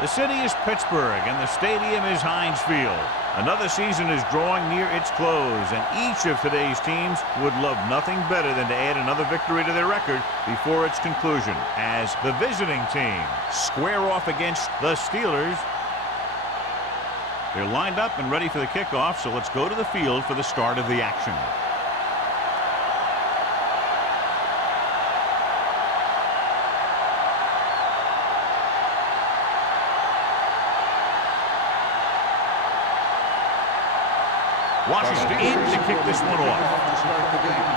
The city is Pittsburgh, and the stadium is Heinz Field. Another season is drawing near its close, and each of today's teams would love nothing better than to add another victory to their record before its conclusion, as the visiting team square off against the Steelers. They're lined up and ready for the kickoff, so let's go to the field for the start of the action. Washington in to kick this one off. To start the game.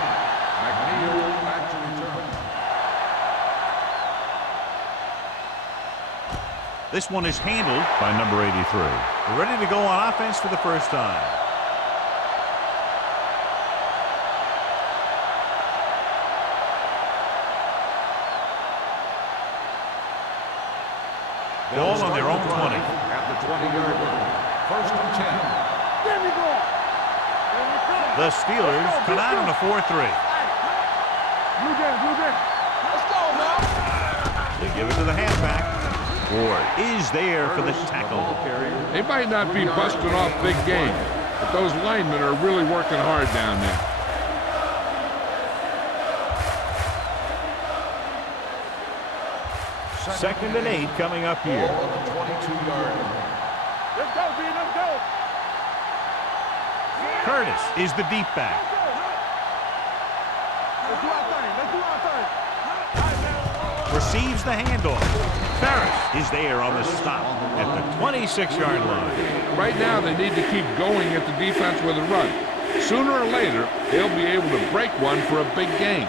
McNeil back to return. This one is handled by number 83. We're ready to go on offense for the first time. Ball on their own 20. At the 20-yard line. First and 10. The Steelers come out on a 4-3. Let's go, man. They give it to the halfback. Ward is there for the tackle. They might not be busting off big game, but those linemen are really working hard down there. Second and 8 coming up here. Ball on the 22-yard line. Let's go, B. Let's go. Curtis is the deep back. Let's do our thing. Let's do our thing. Receives the handoff. Ferris is there on the stop at the 26-yard line. Right now, they need to keep going at the defense with a run. Sooner or later, they'll be able to break one for a big gain.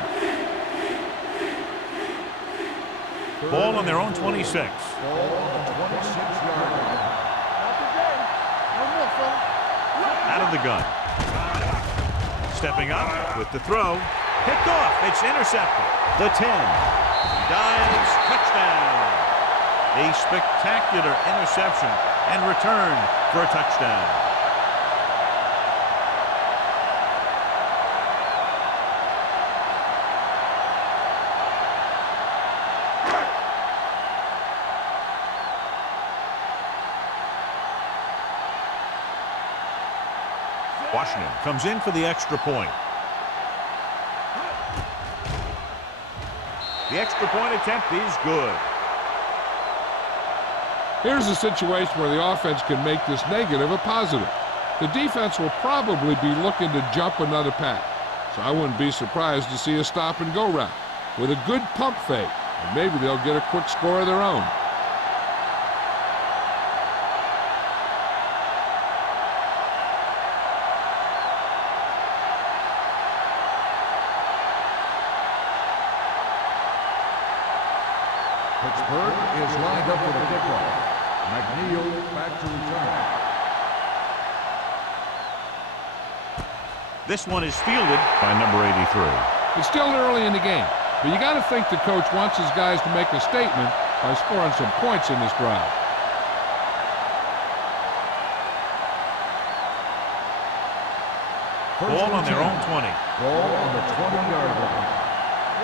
Ball on their own 26. Ball on the 26-yard line. Not today. No more, fella. Out of the gun. Stepping up with the throw. Picked off. It's intercepted. The 10. Dives. Touchdown. A spectacular interception and return for a touchdown. Washington comes in for the extra point. The extra point attempt is good. Here's a situation where the offense can make this negative a positive. The defense will probably be looking to jump another pass, so I wouldn't be surprised to see a stop-and-go route with a good pump fake, and maybe they'll get a quick score of their own. Pittsburgh is lined up with a kickoff. McNeil back to return. This one is fielded by number 83. It's still early in the game, but you got to think the coach wants his guys to make a statement by scoring some points in this drive. Ball on their own 20. Ball on the 20-yard line.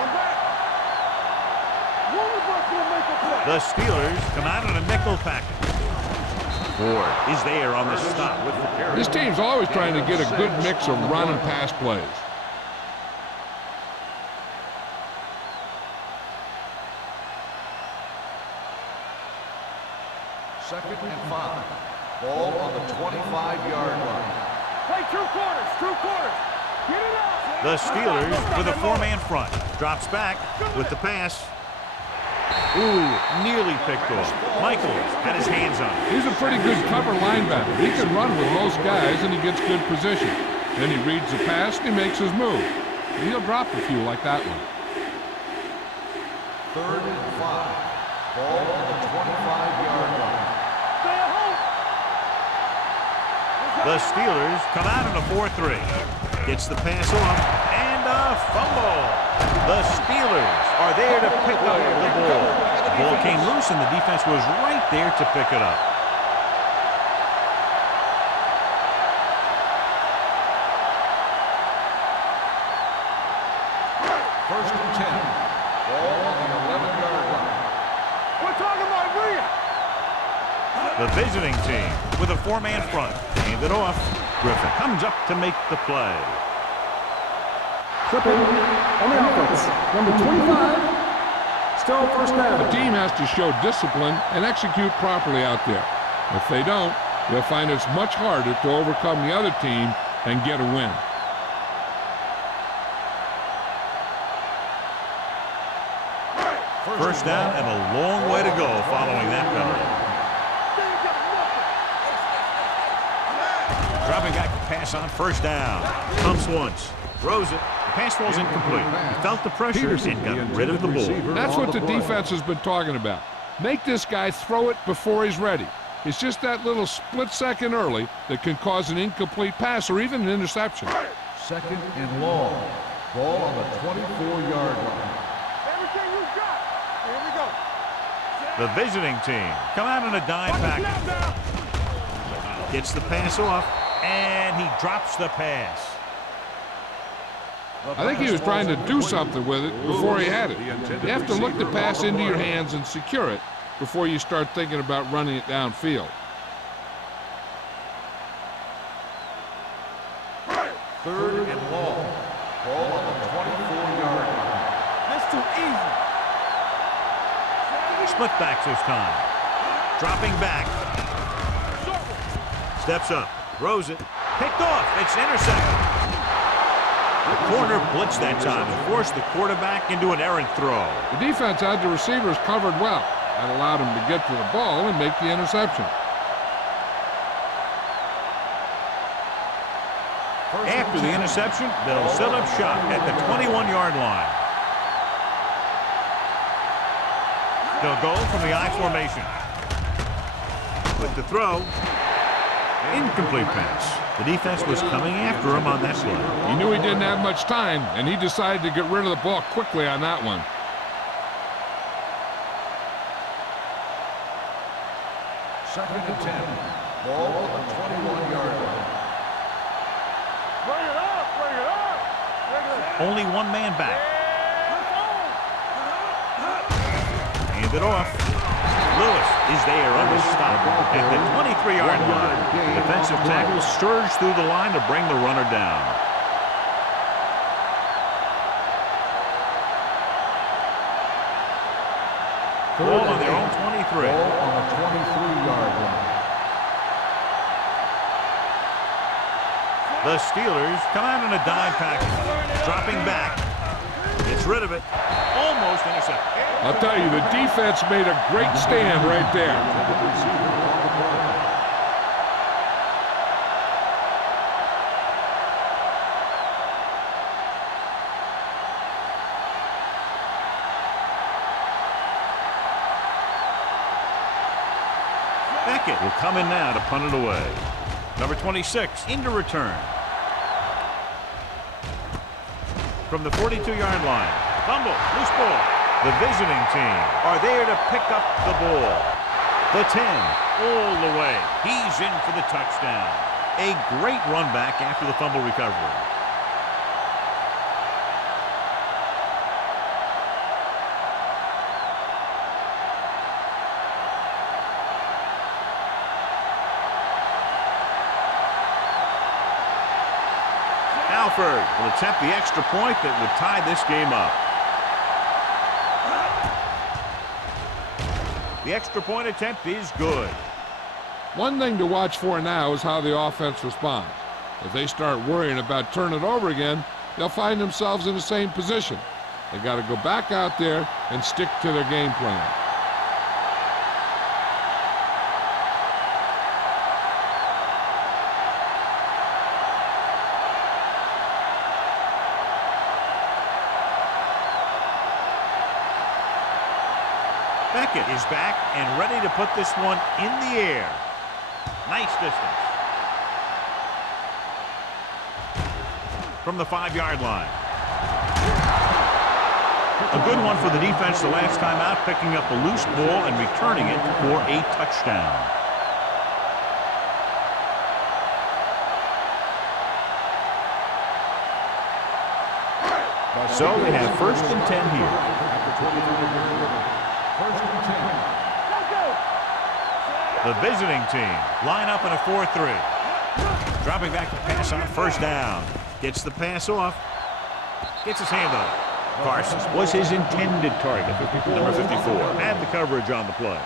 One back. One of us will make a play. The Steelers come out on a nickel package. Ward is there on the stop with the carry. This team's always trying to get a good mix of run and pass plays. Second and 5. Ball on the 25-yard line. Play two quarters. Two quarters. Get it out. The Steelers with a four-man front. Drops back with the pass. Ooh, nearly picked off. Michaels had his hands on it. He's a pretty good cover linebacker. He can run with most guys, and he gets good position. Then he reads the pass, and he makes his move. And he'll drop a few like that one. Third and 5. Ball on the 25-yard line. Stay at home. The Steelers come out in a 4-3. Gets the pass off, and a fumble. The Steelers are there to pick up the ball. The ball came loose, and the defense was right there to pick it up. First and 10. Ball on the 11-yard line. We're talking about Rhea. The visiting team with a four-man front. Hand it off. Griffin comes up to make the play. Clipping on the offense. Number 25. Still first down. The team has to show discipline and execute properly out there. If they don't, they'll find it's much harder to overcome the other team and get a win. First down and a long way to go following that penalty. Dropping back to pass on first down. Pumps once. Throws it. The pass falls incomplete. He felt the pressure and got rid of the ball. That's what the defense has been talking about. Make this guy throw it before he's ready. It's just that little split second early that can cause an incomplete pass or even an interception. Second and long. Ball on the 24-yard line. Everything you got. Here we go. The visiting team come out in a dime package. Gets the pass off, and he drops the pass. I think he was trying to do something with it before he had it. You have to look the pass into your hands and secure it before you start thinking about running it downfield. Third and long. Ball on the 24-yard line. That's too easy. Split backs this time. Dropping back. Steps up. Throws it. Picked off. It's intercepted. The corner blitzed that time and forced the quarterback into an errant throw. The defense had the receivers covered well. That allowed him to get to the ball and make the interception. After the interception, they'll set up shop at the 21-yard line. They'll go from the I formation. With the throw, incomplete pass. The defense was coming after him on that play. He knew he didn't have much time, and he decided to get rid of the ball quickly on that one. Second and 10. Ball on the 21-yard line. Bring it up. Bring it up. Bring it up. Only one man back. Hand it off. Lewis is there on the stop at the 23-yard line. The defensive tackle surged through the line to bring the runner down. Ball on their own 23. Ball on the 23-yard line. The Steelers come out in a dime package. Dropping back. Gets rid of it. Almost intercepted. I'll tell you, the defense made a great stand right there. Beckett will come in now to punt it away. Number 26 into return. From the 42-yard line. Fumble. Loose ball. The visiting team are there to pick up the ball. The 10 all the way. He's in for the touchdown. A great run back after the fumble recovery. Alford will attempt the extra point that would tie this game up. The extra point attempt is good. One thing to watch for now is how the offense responds. If they start worrying about turning it over again, they'll find themselves in the same position. They got to go back out there and stick to their game plan. Beckett is back and ready to put this one in the air. Nice distance. From the 5-yard line. A good one for the defense the last time out, picking up a loose ball and returning it for a touchdown. So they have 1st and 10 here. First and 10. The visiting team line up in a 4-3. Dropping back to pass on first down. Gets the pass off. Gets his hand on it. Carson was his intended target. Number 54 had the coverage on the play.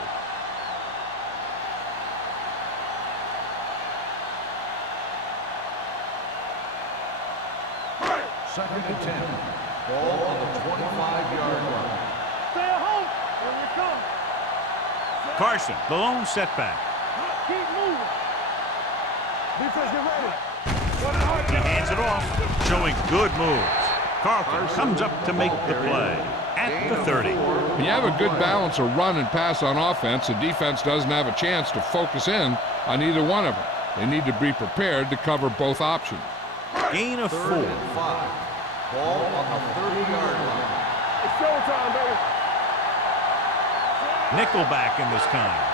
Second and 10. Ball on the 25-yard line. Stay at home. Here we come. Carson, the lone setback. Keep moving. Defense, get ready. He hands it off, showing good moves. Carlton comes up to make the play at the 30. When you have a good balance of run and pass on offense, the defense doesn't have a chance to focus in on either one of them. They need to be prepared to cover both options. Gain of 4. Third and 5. Ball on the 30-yard line. It's showtime, baby. Nickelback in this time.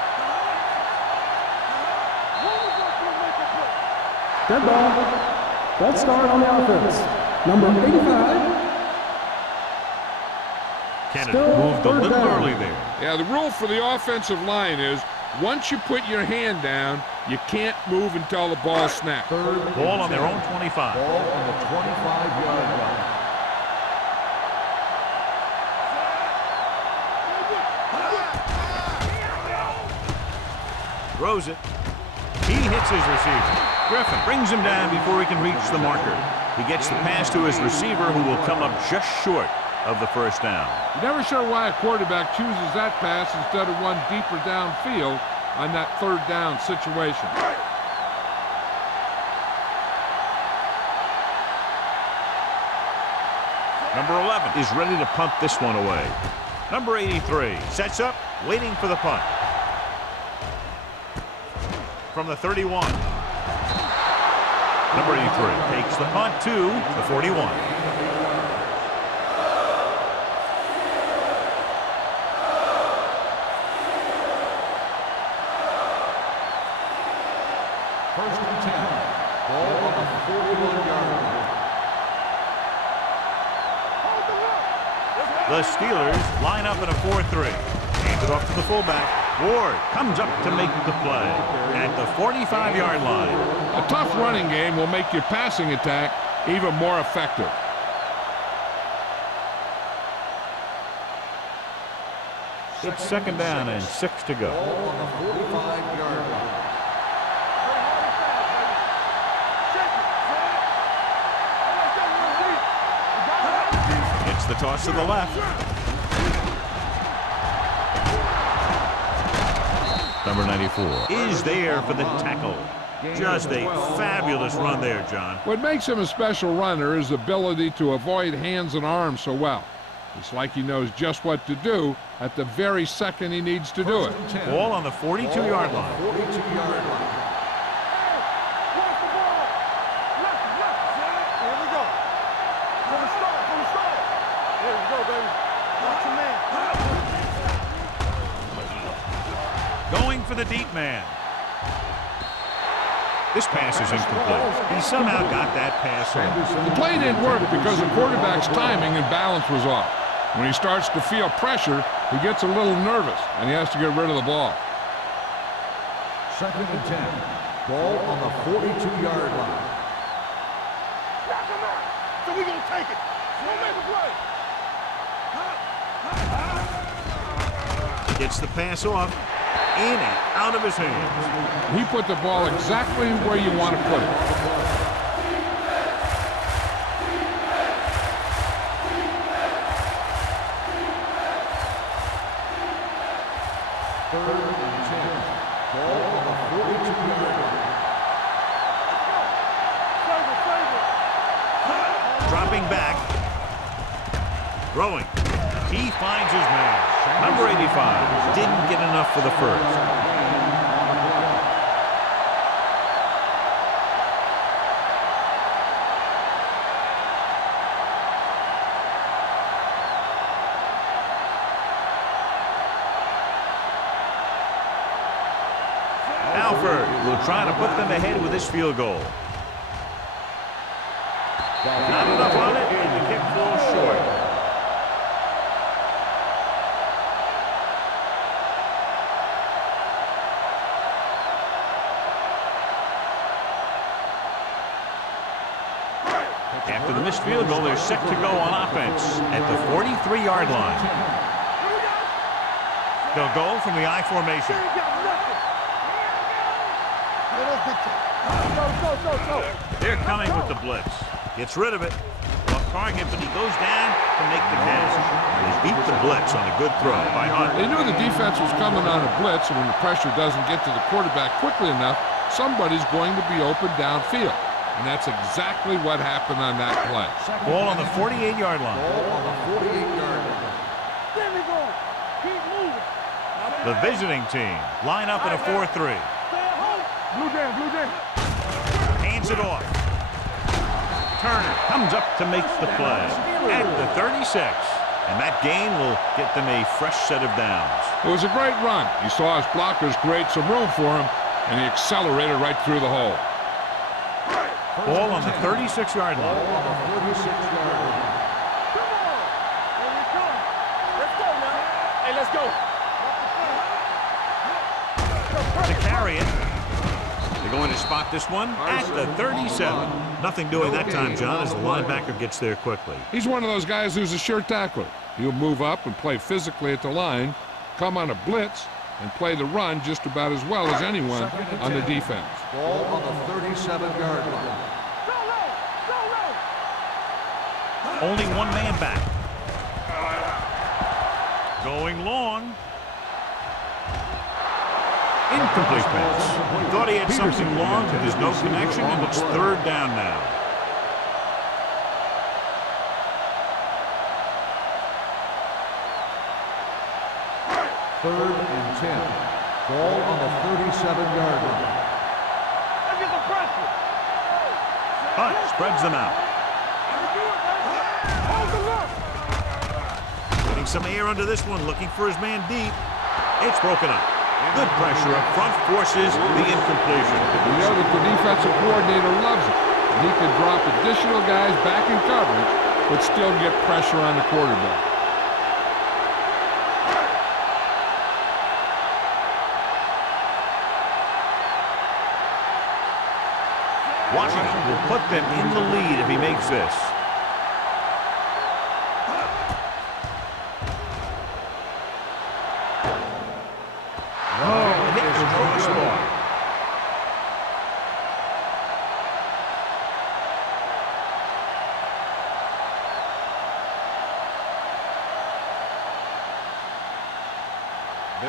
Dead ball. Let's start on the offense. Number 85. Kennedy Still moved a third little down. early there. Yeah, the rule for the offensive line is once you put your hand down, you can't move until the ball snaps. Third and Ball on their 10. own 25. Ball on the 25-yard line. Throws it. He hits his receiver. Griffin brings him down before he can reach the marker. He gets the pass to his receiver, who will come up just short of the first down. You're never sure why a quarterback chooses that pass instead of one deeper downfield on that third down situation. Number 11 is ready to punt this one away. Number 83 sets up, waiting for the punt. From the 31. Number 83 takes the punt to the 41. First and 10. Ball on the 41-yard line. The Steelers line up in a 4-3. Hands it off to the fullback. Ward comes up to make the play at the 45-yard line. A tough running game will make your passing attack even more effective. It's second down and 6 to go. Ball on the 45-yard line. It's the toss to the left. Number 94 is there for the tackle. Just a fabulous run there, John. What makes him a special runner is the ability to avoid hands and arms so well. It's like he knows just what to do at the very second he needs to do it. Ball on the 42-yard line. 42-yard line. Going for the deep man. This pass is incomplete. He somehow got that pass off. The play didn't work because the quarterback's timing and balance was off. When he starts to feel pressure, he gets a little nervous, and he has to get rid of the ball. Second and 10. Ball on the 42-yard line. So we gonna take it. We'll make a play. Gets the pass off. In and out of his hands. He put the ball exactly where you want to put it. Third and 10. Ball on the 42-yard line. Dropping back. Throwing. He finds his man. Number 85 didn't get enough for the first. Alford will try to put them ahead with this field goal. Not enough on it, and the kick falls short. missed field goal. They're set to go on offense at the 43-yard line. They'll go from the I formation. They're coming with the blitz. Gets rid of it. Off target, but he goes down to make the catch. They beat the blitz on a good throw by Hunt. They knew the defense was coming on a blitz, and when the pressure doesn't get to the quarterback quickly enough, somebody's going to be open downfield. And that's exactly what happened on that play. Ball on the 48-yard line. Ball on the 48-yard line. There we go. Keep moving. The visiting team line up in a 4-3. Stay at home. Blue Jam, Blue Jam. Hands it off. Turner comes up to make the play at the 36. And that gain will get them a fresh set of downs. It was a great run. He saw his blockers create some room for him, and he accelerated right through the hole. Ball on the 36-yard Ball line. on the 36-yard line. Come on. Here we come. Let's go now. Hey, let's go. To carry it. They're going to spot this one at the 37. Nothing doing that time, John, as the linebacker gets there quickly. He's one of those guys who's a sure tackler. He'll move up and play physically at the line, come on a blitz, and play the run just about as well as anyone on the defense. Ball on the 37-yard line. Go low. Go low. Only one man back. Going long. Incomplete pass. Thought he had something long, but there's no connection, and it's third down now. Third and 10. Ball on the 37-yard line. Let's get the pressure. Hunt spreads them out. Hold the look. Getting some air under this one, looking for his man deep. It's broken up. Good pressure up front forces the incompletion. You know that the defensive coordinator loves it. He could drop additional guys back in coverage, but still get pressure on the quarterback. Washington will put them in the lead if he makes this.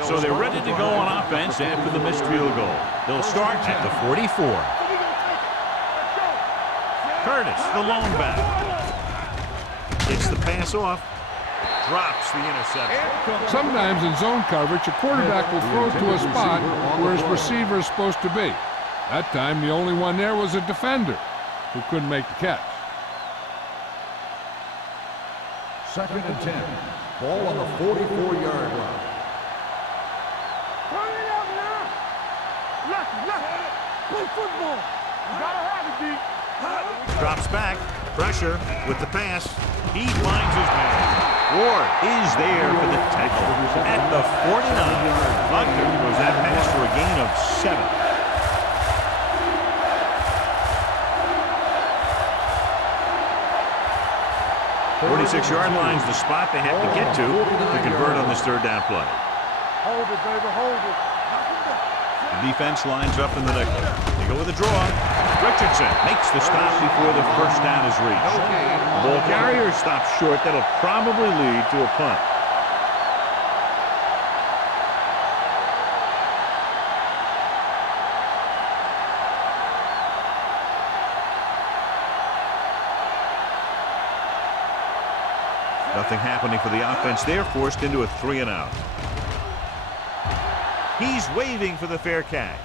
So they're ready to go on offense after the missed field goal. They'll start at the 44. Curtis, the lone back. Gets the pass off. Drops the interception. Sometimes in zone coverage, a quarterback will throw to a spot where his receiver is supposed to be. That time, the only one there was a defender who couldn't make the catch. Second and 10. Ball on the 44-yard line. Turn it up now. Left. Play football. You gotta have it, D. Drops back. Pressure with the pass. He finds his man. Ward is there for the tackle at the 49. Hunter throws that pass for a gain of 7. 46-yard line's the spot they have to get to convert on this third down play. Hold it, baby, hold it. The defense lines up in the nickel. They go with a draw. Richardson makes the stop before the first down is reached. The ball carrier stops short. That'll probably lead to a punt. Nothing happening for the offense. They're forced into a 3-and-out. He's waving for the fair catch.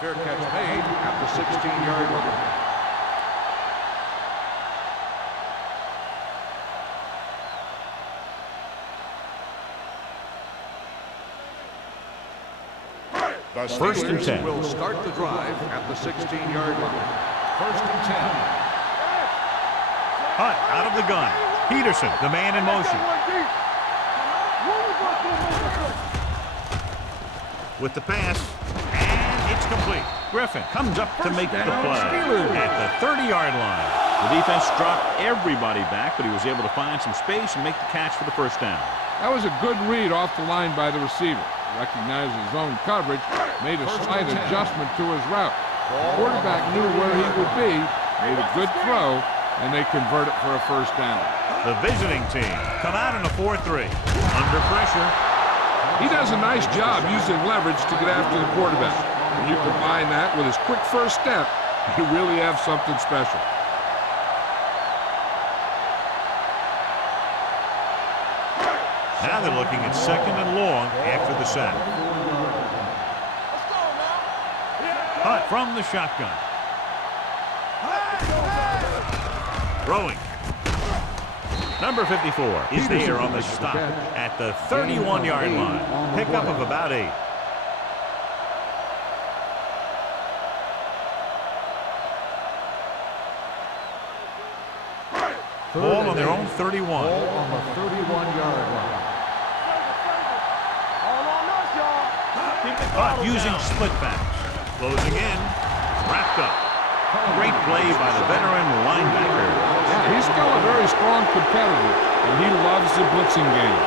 Fair catch made at the 16-yard line. The First and 10. Will start the drive at the 16-yard line. First and 10. Hunt out of the gun. Peterson, the man in motion. With the pass, and it's complete. Griffin comes up to make the play at the 30-yard line. The defense dropped everybody back, but he was able to find some space and make the catch for the first down. That was a good read off the line by the receiver. Recognized his zone coverage, made a slight adjustment to his route. The quarterback knew where he would be, made a good throw, and they convert it for a first down. The visiting team come out in a 4-3. Under pressure. He does a nice job using leverage to get after the quarterback. When you combine that with his quick first step, you really have something special. Now they're looking at 2nd and long after the sack. Hunt from the shotgun. Throwing. Number 54 is there on the stop at the 31-yard line. Pickup of about 8. Ball on their own 31. Ball on the 31-yard line. But using split backs. Closing in. Wrapped up. Great play by the veteran linebacker. Yeah, he's still a very strong competitor, and he loves the blitzing game.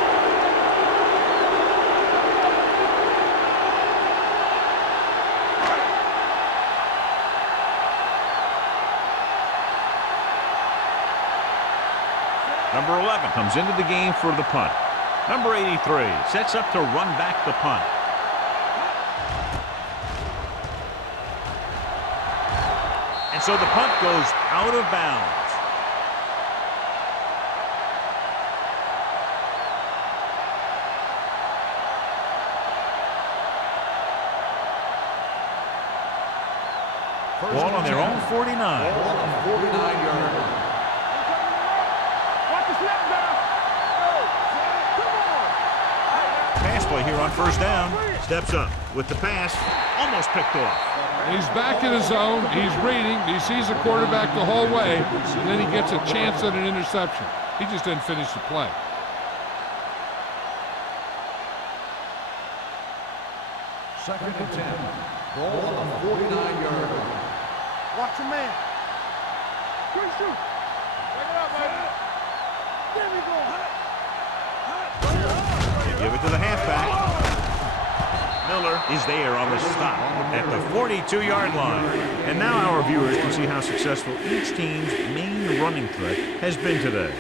Number 11 comes into the game for the punt. Number 83 sets up to run back the punt. And so the punt goes out of bounds. Ball on their own 49. Ball on the 49-yard line. Pass play here on first down. Steps up with the pass. Almost picked off. He's back in his zone. He's reading. He sees the quarterback the whole way, and then he gets a chance at an interception. He just didn't finish the play. Second and 10. Ball on the 49-yard line. Watch your man. Good shoot. Check it out, baby. There we go. They give it to the halfback. Miller is there on the stop at the 42-yard line. And now our viewers can see how successful each team's main running threat has been today.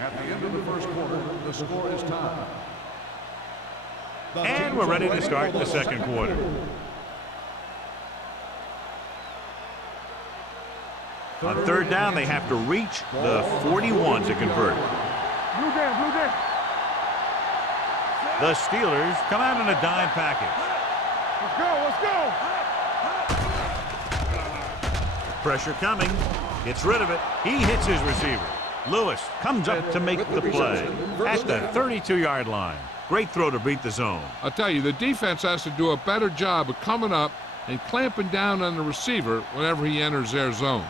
At the end of the first quarter, the score is tied. And we're ready to start the second quarter. On third down, they have to reach the 41 to convert. Blue down, blue down. The Steelers come out in a dime package. Let's go, let's go. Pressure coming. Gets rid of it. He hits his receiver. Lewis comes up to make the play at the 32-yard line. Great throw to beat the zone. I'll tell you, the defense has to do a better job of coming up and clamping down on the receiver whenever he enters their zone.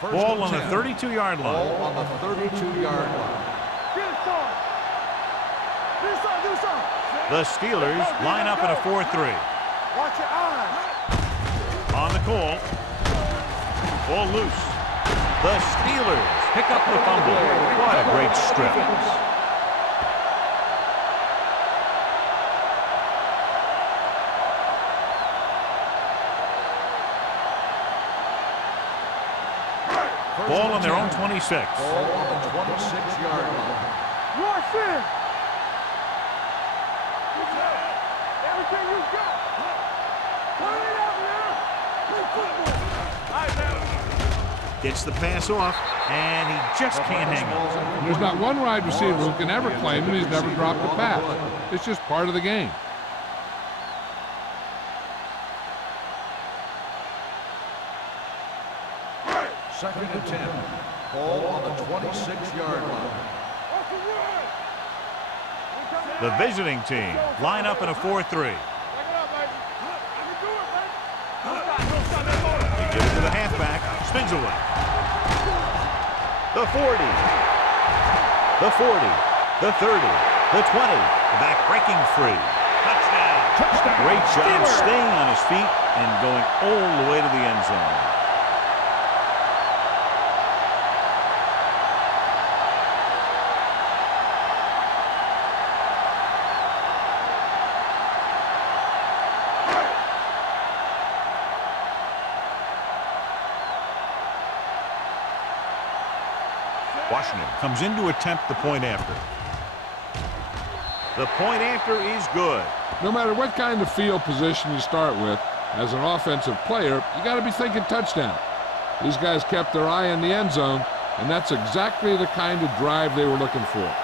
Ball on the 32-yard line. Ball on the 32-yard line. Get it, son. Do something. The Steelers line up in a 4-3. Watch your eyes. On the call. Ball loose. The Steelers pick up the fumble. What a great strip. Ball on their own 26. Ball on the 26-yard line. Rush in. Everything you got. Turn it up now. Play football. All right, man. Gets the pass off, and he just can't hang on. There's not one wide receiver who can ever claim that he's never dropped a pass. It's just part of the game. Second and 10. Ball on the 26-yard line. The visiting team line up in a 4-3. They give it to the halfback. Spins away. The 40. The 40. The 30. The 20. The back breaking free. Touchdown. Touchdown. Great job Steelers. staying on his feet and going all the way to the end zone. Washington comes in to attempt the point after. The point after is good. No matter what kind of field position you start with, as an offensive player, you got to be thinking touchdown. These guys kept their eye on the end zone, and that's exactly the kind of drive they were looking for.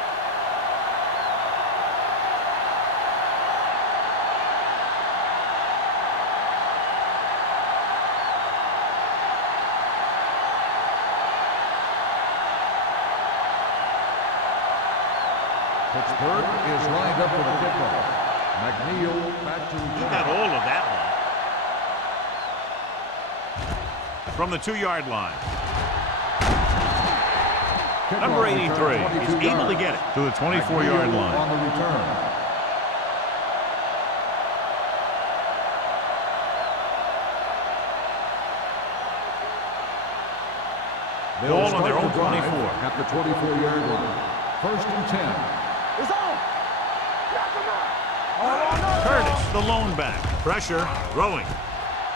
Pittsburgh is lined up for the kickoff. McNeil back to He return. got all of that one. From the 2-yard line. Kickoff Number 83 return, is 22 able to yards. get it to the 24-yard McNeil line. on the return. Ball on their own 24. At the 24-yard line. 1st and 10. It's on. Knock him out. Curtis, the lone back. Pressure, throwing.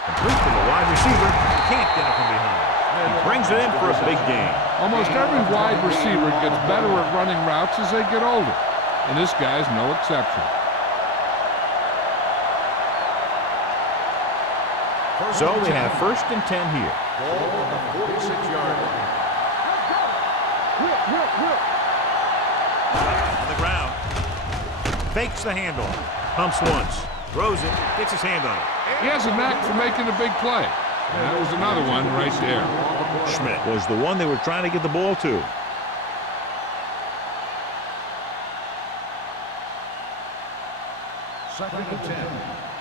Complete to the wide receiver. Can't get it from behind. He brings it in for a big gain. Almost every wide receiver gets better at running routes as they get older, and this guy's no exception. So we have 1st and 10 here. Ball on the 46-yard line. Whip. On the ground. Fakes the handoff. Pumps once. Throws it. Gets his hand on it. He has a knack for making a big play. And that was another one right there. Schmidt was the one they were trying to get the ball to. Second and 10.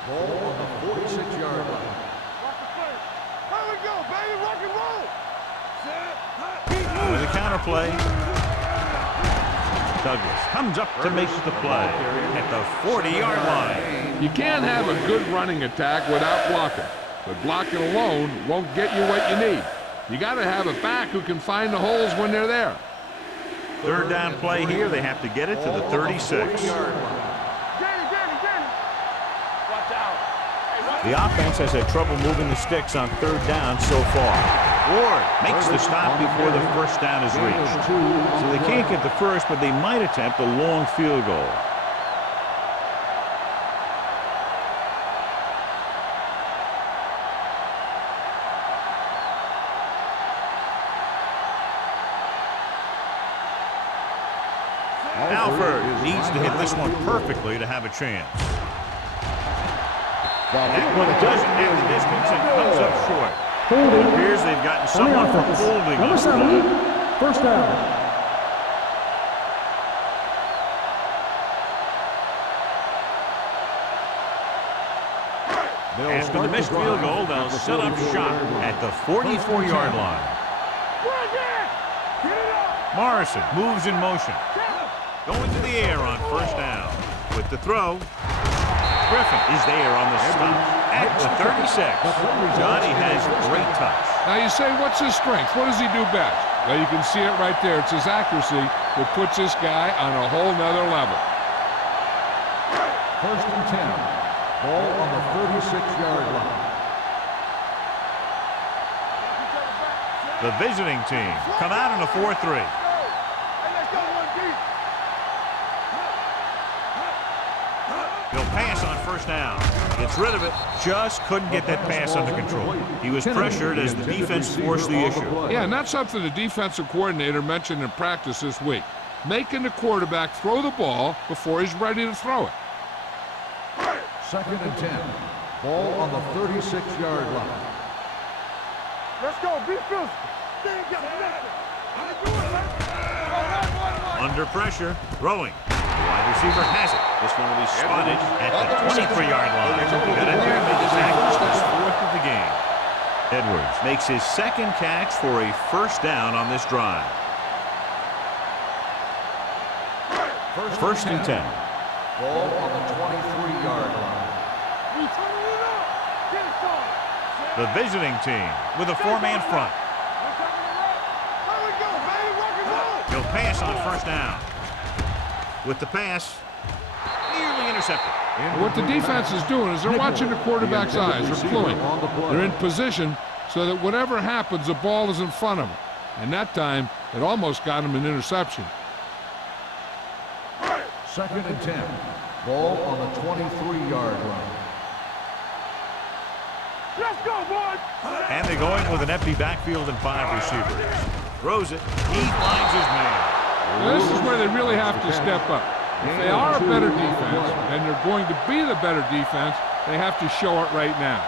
Ball on the 46-yard line. Rock the play. Here we go, baby. Rock and roll. With a counter play. Douglas comes up to make the play at the 40-yard line. You can't have a good running attack without blocking, but blocking alone won't get you what you need. You got to have a back who can find the holes when they're there. 3rd down play here. They have to get it to the 36. The offense has had trouble moving the sticks on 3rd down so far. Ward makes the stop before the 1st down is reached. So they can't get the first, but they might attempt a long field goal. Alford needs to hit this one perfectly to have a chance. That one doesn't have the distance and comes up short. It appears they've gotten On the someone from offense. holding Number on. 7, 1st down. After the missed field goal, they'll set up shop at the 44-yard line. Morrison moves in motion. Going to the air on 1st down. With the throw, Griffin is there on the stop at the 36. Johnny has great touch. Now you say, what's his strength? What does he do best? Well, you can see it right there. It's his accuracy that puts this guy on a whole nother level. 1st and 10. Ball on the 36-yard line. The visiting team come out in a 4-3. He'll pass on 1st down. Gets rid of it. Just couldn't get that pass under control. He was pressured as the defense forced the issue. Yeah, and that's something the defensive coordinator mentioned in practice this week. Making the quarterback throw the ball before he's ready to throw it. 2nd and 10. Ball on the 36-yard line. Let's go. Be physical. Under pressure, throwing. The wide receiver has it. This one will be spotted at the 23-yard line. Got in there and made the tackle. His 4th of the game. Edwards makes his 2nd catch for a 1st down on this drive. 1st and 10. Ball on the 23-yard line. The visiting team with a four-man front. He'll pass on first down. With the pass, nearly intercepted. What the defense is doing is they're watching the quarterback's eyes. They're fluent. They're in position so that whatever happens, the ball is in front of them. And that time, it almost got him an interception. 2nd and 10. Ball on the 23-yard line. Let's go, boys! And they're going with an empty backfield and 5 receivers. Throws it. He finds his man. Now, this is where they really have to step up. If they are a better defense, and they're going to be the better defense, they have to show it right now.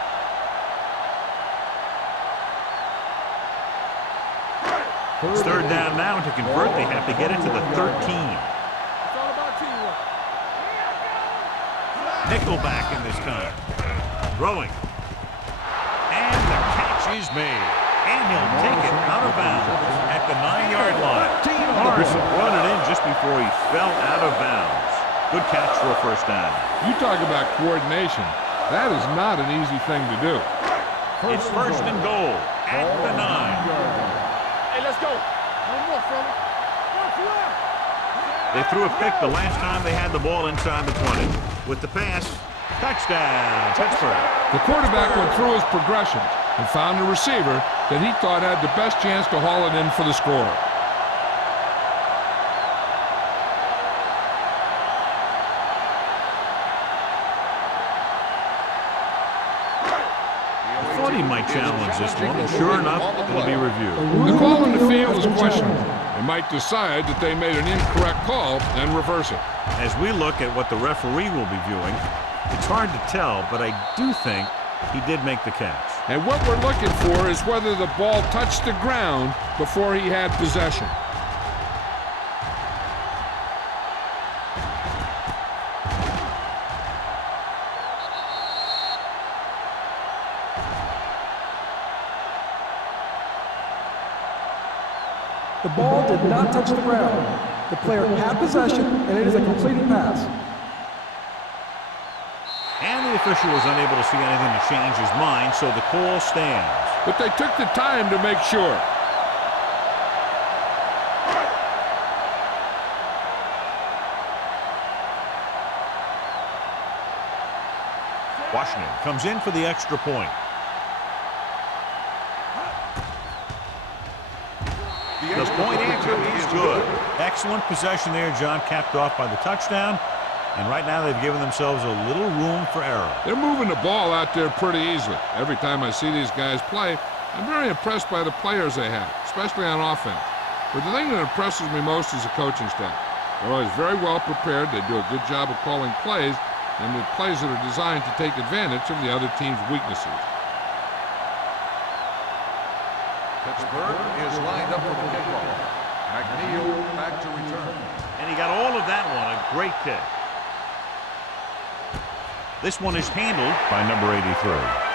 It's 3rd down now, and to convert, they have to get it to the 13. It's all about teamwork. Nickelback in this time. Throwing. And the catch is made. And he'll take it out of bounds at the 9-yard line. Morrison brought it in just before he fell out of bounds. Good catch for a first down. You talk about coordination. That is not an easy thing to do. It's 1st and goal at the 9. Hey, let's go. One more, fella. What's left? They threw a pick the last time they had the ball inside the 20. With the pass, touchdown, Pittsburgh. The quarterback went through his progressions and found a receiver that he thought had the best chance to haul it in for the score. I thought he might challenge this one, and sure enough, it'll be reviewed. The call on the field is questionable. They might decide that they made an incorrect call and reverse it. As we look at what the referee will be viewing, it's hard to tell, but I do think he did make the catch. And what we're looking for is whether the ball touched the ground before he had possession. The ball did not touch the ground. The player had possession, and it is a completed pass. And the official was unable to see anything to change his mind, so the call stands. But they took the time to make sure. Washington comes in for the extra point. The point answer is good. Excellent possession there, John, capped off by the touchdown. And right now they've given themselves a little room for error. They're moving the ball out there pretty easily. Every time I see these guys play, I'm very impressed by the players they have, especially on offense. But the thing that impresses me most is the coaching staff. They're always very well prepared. They do a good job of calling plays, and the plays that are designed to take advantage of the other team's weaknesses. Pittsburgh is lined up for the kickoff. McNeil back to return. And he got all of that one, a great kick. This one is handled by number 83.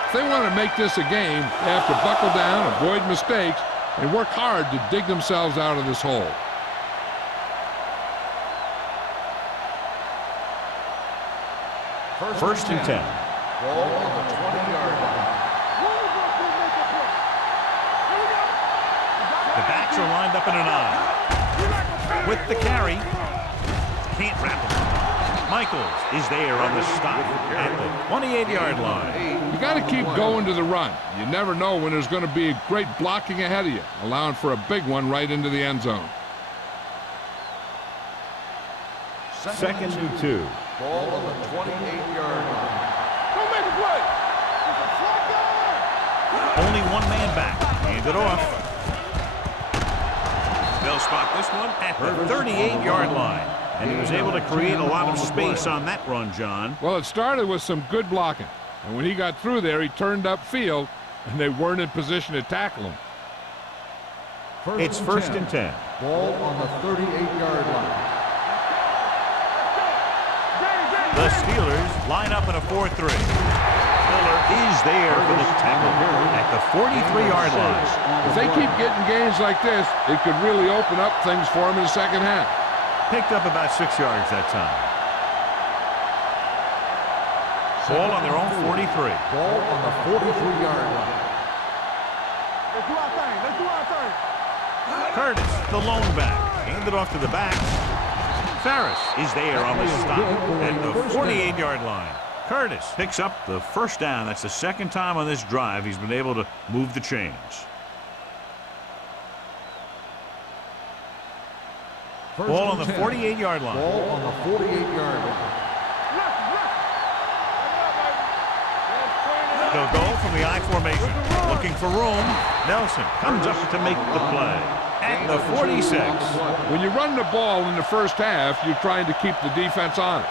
If they want to make this a game, they have to buckle down, avoid mistakes, and work hard to dig themselves out of this hole. First and 10. Ball on the 20-yard line. The backs are lined up in an eye. With the carry, can't wrap him. Michaels is there on the stop at the 28-yard line. You got to keep going to the run. You never know when there's going to be a great blocking ahead of you, allowing for a big one right into the end zone. 2nd and 2. Ball on the 28-yard line. Don't make a play. Only one man back. Hand it off. They'll spot this one at the 38-yard line. And he was able to create a lot of space on that run, John. Well, it started with some good blocking. And when he got through there, he turned upfield, and they weren't in position to tackle him. It's 1st and 10. Ball on the 38-yard line. The Steelers line up in a 4-3. Miller is there for the tackle at the 43-yard line. If they keep getting games like this, it could really open up things for them in the second half. Picked up about 6 yards that time. Ball on their own 43. Ball on the 43-yard line. Let's do our thing. Let's do our thing. Curtis, the lone back. Handed off to the back. Ferris is there on the stop at the 48-yard line. Curtis picks up the first down. That's the second time on this drive he's been able to move the chains. Ball on the 48-yard line. Ball on the 48-yard line. They'll go from the I formation. Looking for room. Nelson comes up to make the play at the 46. When you run the ball in the first half, you're trying to keep the defense on it.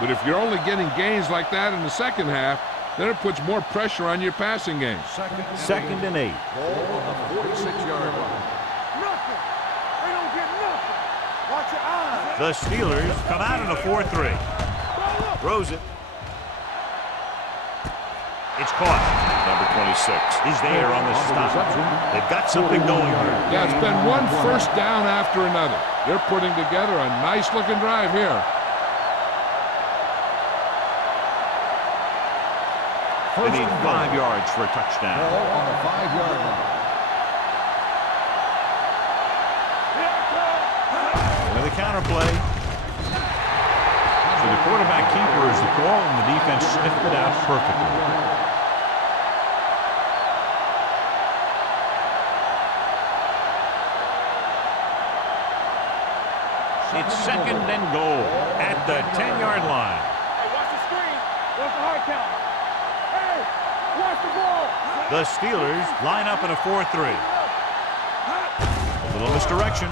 But if you're only getting gains like that in the second half, then it puts more pressure on your passing game. Second and 8. Ball on the 46-yard line. Nothing. They don't get nothing. Watch your eyes. The Steelers come out in a 4-3. Throws it. It's caught. Number 26 is there on the stop. They've got something going here. Yeah, it's been one first down after another. They're putting together a nice-looking drive here. They need 5 yards for a touchdown. Ball on the 5-yard line. With a counter play. So the quarterback keeper is the call, and the defense sniffed it out perfectly. It's second and goal at the 10-yard line. Hey, watch the screen. Watch the hard count. Hey, watch the ball. The Steelers line up in a 4-3. A little misdirection.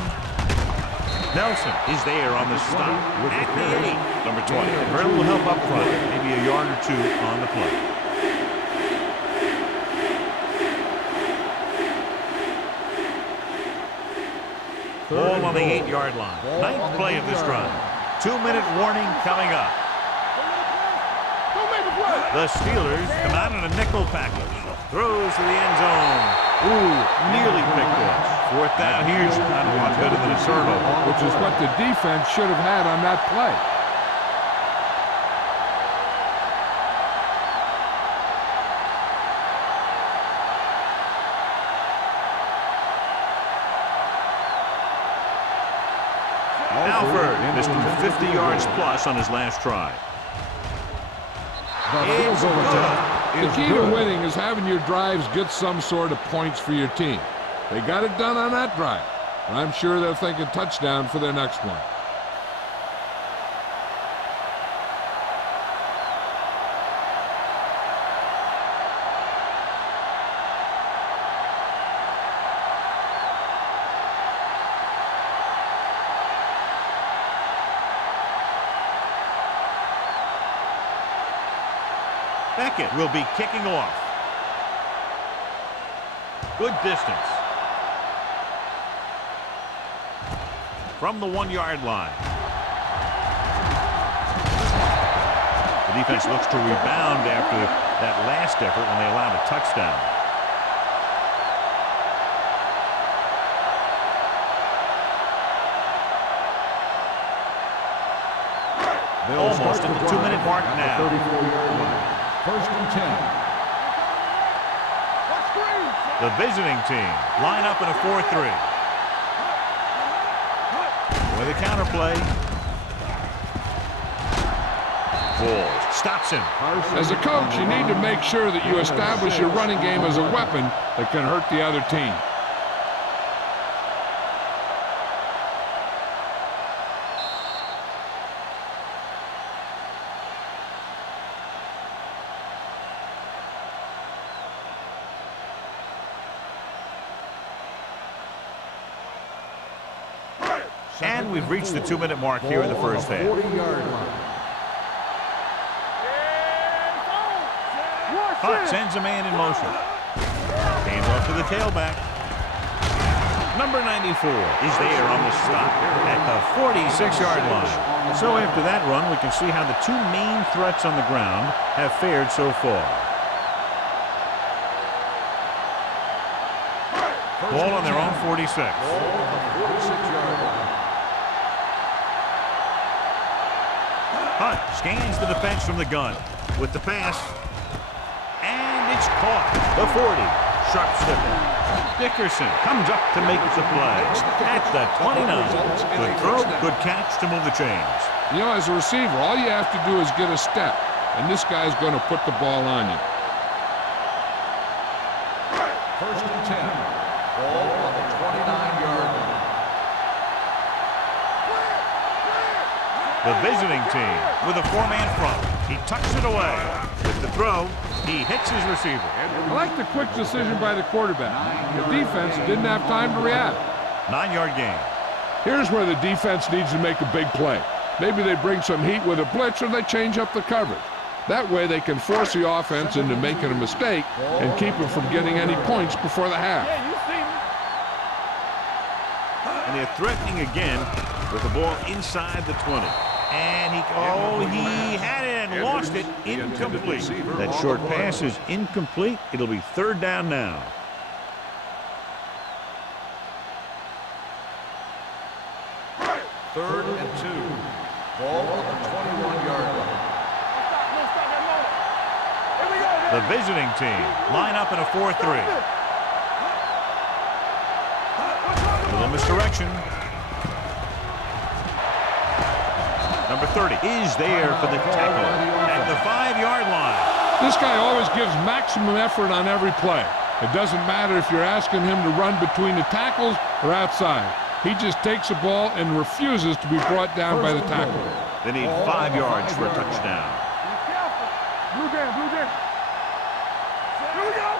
Nelson is there on the stop at the 8. Number 20. Very little help up front. Maybe a yard or two on the play. Ball on the 8-yard line. Ninth play of this drive. 2-minute warning coming up. Don't make a play. The Steelers come out in a nickel package. Throws to the end zone. Ooh, nearly picked off. Fourth down here's not a lot better than a turnover. Which is what the defense should have had on that play. Alford missed 50 yards plus on his last try. It's good. The key to winning is having your drives get some sort of points for your team. They got it done on that drive. And I'm sure they're thinking touchdown for their next one. Beckett will be kicking off. Good distance. From the 1-yard line. The defense looks to rebound after that last effort when they allowed a touchdown. Almost at the 2-minute mark now. 34-yard line. First and 10. The visiting team line up in a 4-3. With a counter play. Ball stops him. As a coach, you need to make sure that you establish your running game as a weapon that can hurt the other team. And we've reached the 2-minute mark here in the first half. 40-yard line. Hunt sends a man in motion. Hands off to the tailback. Number 94 is there on the stop at the 46-yard line. So after that run, we can see how the two main threats on the ground have fared so far. Ball on their own 46. Ball on the 46-yard line. Hunt scans the defense from the gun. with the pass. And it's caught. The 40. Sharp stepper. Dickerson comes up to make the play. At the 29. Good throw, good catch to move the chains. You know, as a receiver, all you have to do is get a step, and this guy's going to put the ball on you. First and 10. Ball on the 29-yard line. The visiting team with a 4-man front. He tucks it away. With the throw, he hits his receiver. I like the quick decision by the quarterback. The defense didn't have time to react. 9-yard gain. Here's where the defense needs to make a big play. Maybe they bring some heat with a blitz or they change up the coverage. That way they can force the offense into making a mistake and keep them from getting any points before the half. And they're threatening again with the ball inside the 20. And he had it and lost it. Incomplete. That short pass is incomplete. It'll be 3rd down now. Third and 2. Ball on the 21-yard line. The visiting team line up in a 4-3. Little misdirection. Number 30 is there for the tackle at the 5-yard line. This guy always gives maximum effort on every play. It doesn't matter if you're asking him to run between the tackles or outside. He just takes the ball and refuses to be brought down by the tackle. They need 5 yards for a touchdown. Blue jam, blue jam. Here we go.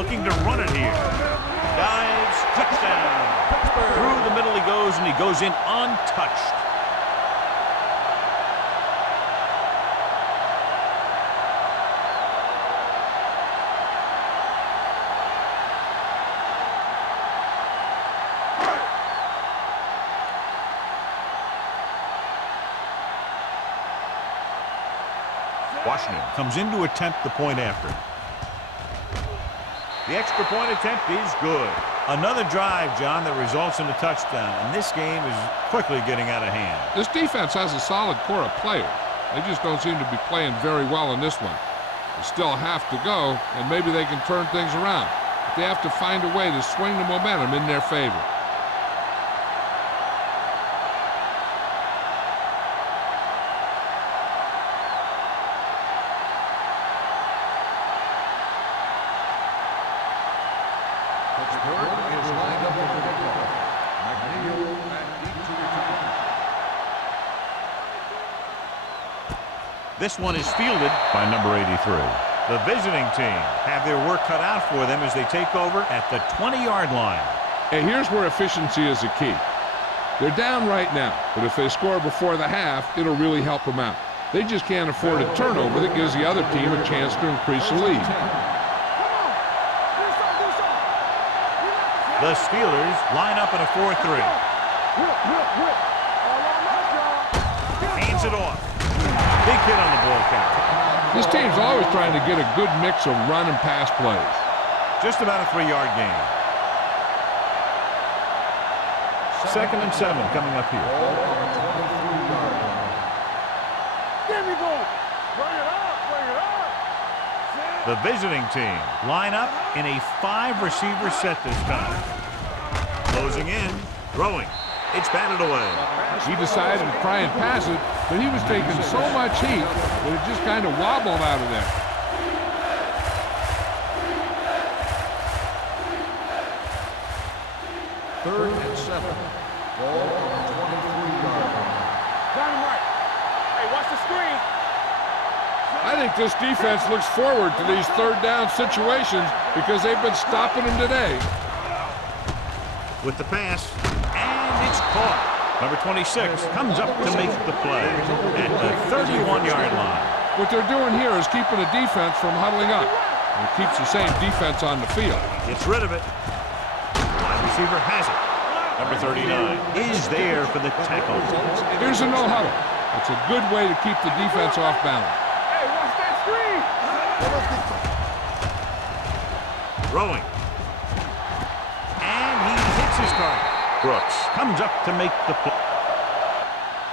Looking to run it here. Dives, touchdown. Through the middle he goes, and he goes in untouched. Washington comes in to attempt the point after. The extra point attempt is good. Another drive, John, that results in a touchdown, and this game is quickly getting out of hand. This defense has a solid core of players. They just don't seem to be playing very well in this one. They still have to go, and maybe they can turn things around. But they have to find a way to swing the momentum in their favor. This one is fielded by number 83. The visiting team have their work cut out for them as they take over at the 20-yard line. And here's where efficiency is the key. They're down right now, but if they score before the half, it'll really help them out. They just can't afford a turnover that gives the other team a chance to increase the lead. The Steelers line up in a 4-3. Hands it off. Big hit on the ball carrier. This team's always trying to get a good mix of run and pass plays. Just about a 3-yard gain. 2nd and 7 coming up here. Give me ball. Bring it up, bring it up. The visiting team line up in a 5-receiver set this time. Closing in, throwing. It's batted away. He decided to try and pass it, but he was taking so much heat that it just kind of wobbled out of there. Third and 7. Ball on the 23-yard line. Dynamite. Hey, watch the screen. I think this defense looks forward to these 3rd down situations because they've been stopping them today. With the pass, and it's caught. Number 26 comes up to make the play at the 31-yard line. What they're doing here is keeping the defense from huddling up. And it keeps the same defense on the field. Gets rid of it. Wide receiver has it. Number 39 is there for the tackle. Here's a no huddle. It's a good way to keep the defense off balance. Hey, watch that screen. Throwing. And he hits his target. Brooks comes up to make the play.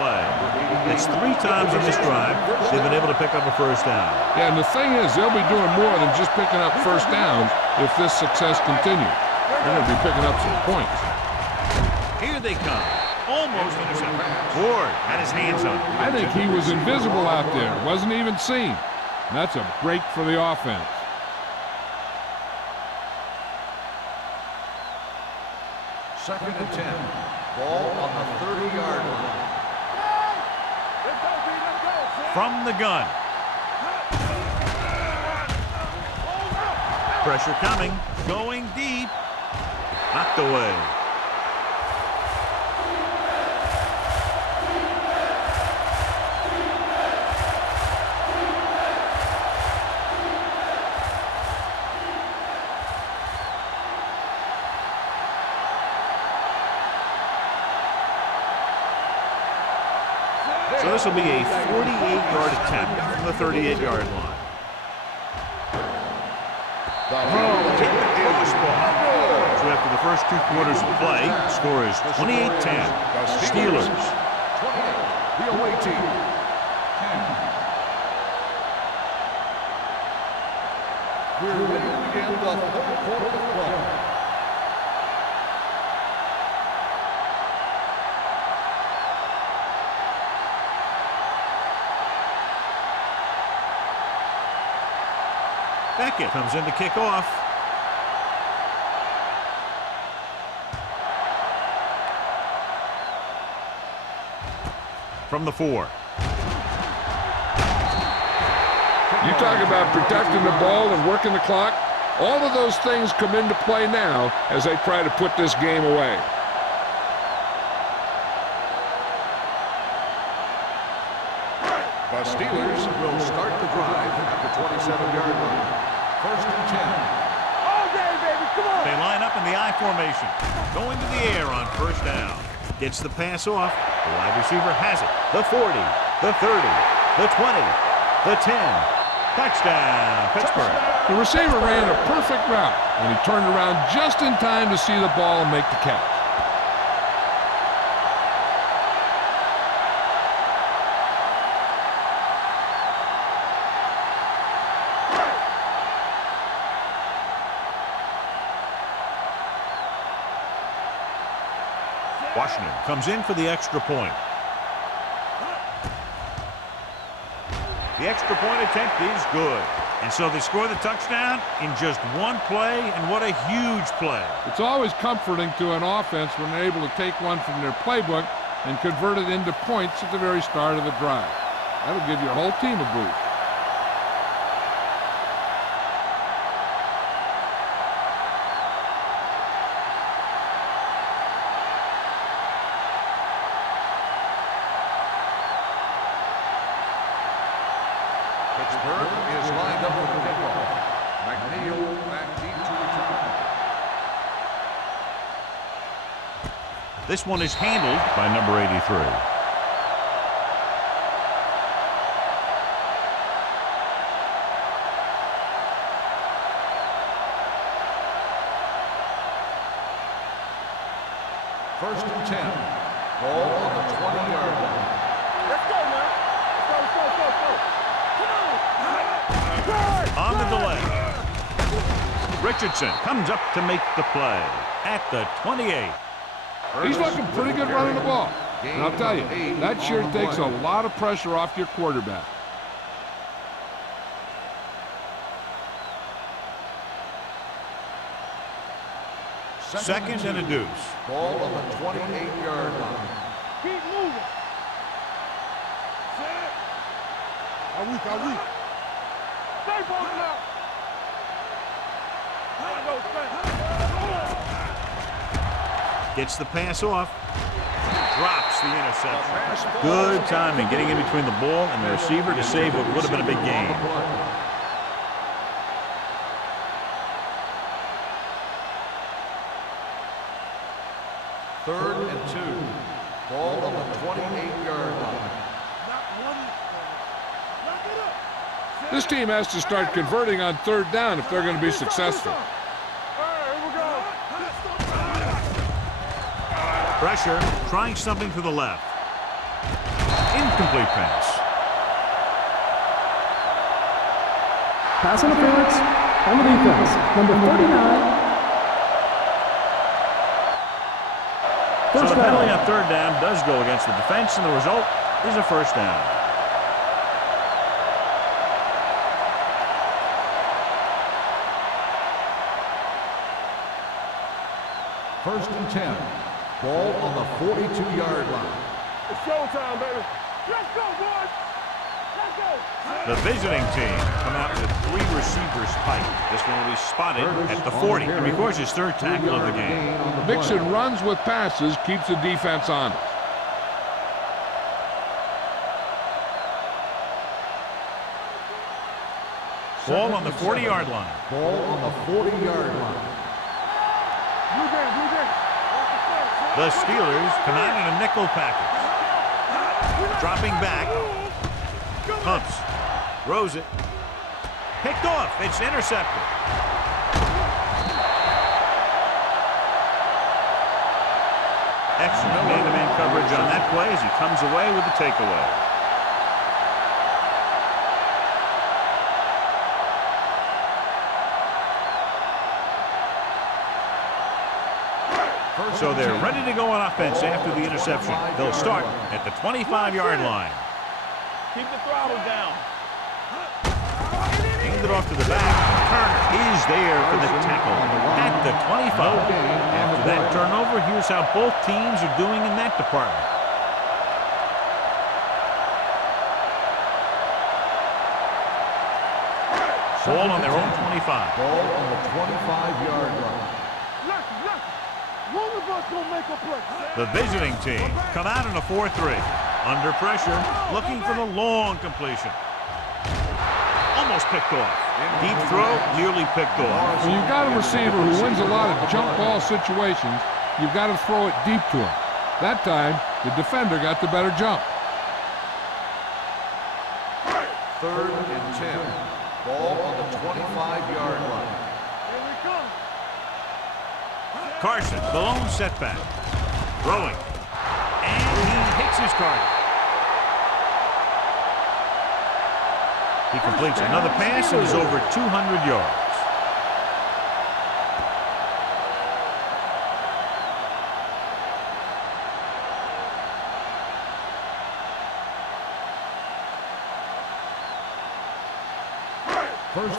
Play. That's 3 times in this drive they've been able to pick up a first down. Yeah, and the thing is, they'll be doing more than just picking up first downs if this success continues. They're going to be picking up some points. Here they come. Almost intercepted. Ward had his hands on it. I think he was invisible out there. Wasn't even seen. And that's a break for the offense. Second and 10. Ball on the 30-yard line. From the gun. Pressure coming. Going deep. Knocked away. So this will be a 48-yard attempt from the 38-yard line. Take the crossbar. So after the first 2 quarters of play, score is 28-10. Steelers. 28. The away team. 10. We're ready to begin the third quarter of play. Beckett comes in to kick off. From the 4. You talk about protecting the ball and working the clock. All of those things come into play now as they try to put this game away. The Steelers will start the drive at the 27-yard line. First and 10. All day, baby. Come on. They line up in the I formation. Going to the air on first down. Gets the pass off. The wide receiver has it. The 40, the 30, the 20, the 10. Touchdown, Pittsburgh. The receiver ran a perfect route, and he turned around just in time to see the ball and make the catch. Washington comes in for the extra point. The extra point attempt is good. And so they score the touchdown in just 1 play, and what a huge play. It's always comforting to an offense when they're able to take one from their playbook and convert it into points at the very start of the drive. That'll give your whole team a boost. Pittsburgh is lined up for the kickoff. McNeil back deep to return. This one is handled by number 83. First and 10. Ball on the 20-yard line. Let's go, man. Let's go. On the delay. Richardson comes up to make the play at the 28. He's looking pretty good running the ball. And I'll tell you, that sure takes a lot of pressure off your quarterback. Second and a deuce. Ball on the 28-yard line. Keep moving. Are we? Stay ball now. Gets the pass off. Drops the interception. Good timing, getting in between the ball and the receiver to save what would have been a big game. Third and 2. Ball on the 28-yard line. This team has to start converting on third down if they're going to be successful. Pressure, trying something to the left. Incomplete pass. Pass interference on the defense. Number 39. So First the penalty down. on third down does go against the defense, and the result is a first down. First and 10. Ball on the 42-yard line. It's showtime, baby. Let's go, boys. Let's go. The visiting team come out with 3 receivers tight. This one will be spotted at the 40. And records his third tackle of the game. Mixing runs with passes keeps the defense honest. Ball on the 40-yard line. Ball on the 40-yard line. Blue game, blue game. The Steelers come out in a nickel package. Dropping back. Pumps. Throws it. Picked off. It's intercepted. Excellent man-to-man coverage on that play as he comes away with the takeaway. So they're ready to go on offense after the interception. They'll start at the 25-yard line. Keep the throttle down. Hand it off to the back. Turner is there for the tackle at the 25. After that turnover, here's how both teams are doing in that department. Ball on their own 25. Ball on the 25-yard line. One of us gonna make a play. The visiting team come out in a 4-3. Under pressure, looking for the long completion. Almost picked off. Deep throw, nearly picked off. When you've got a receiver who wins a lot of jump ball situations, you've got to throw it deep to him. That time, the defender got the better jump. Third and 10. Ball on the 25-yard line. Here we come. Carson, the lone setback. Throwing. And he hits his target. He completes another pass and is over 200 yards.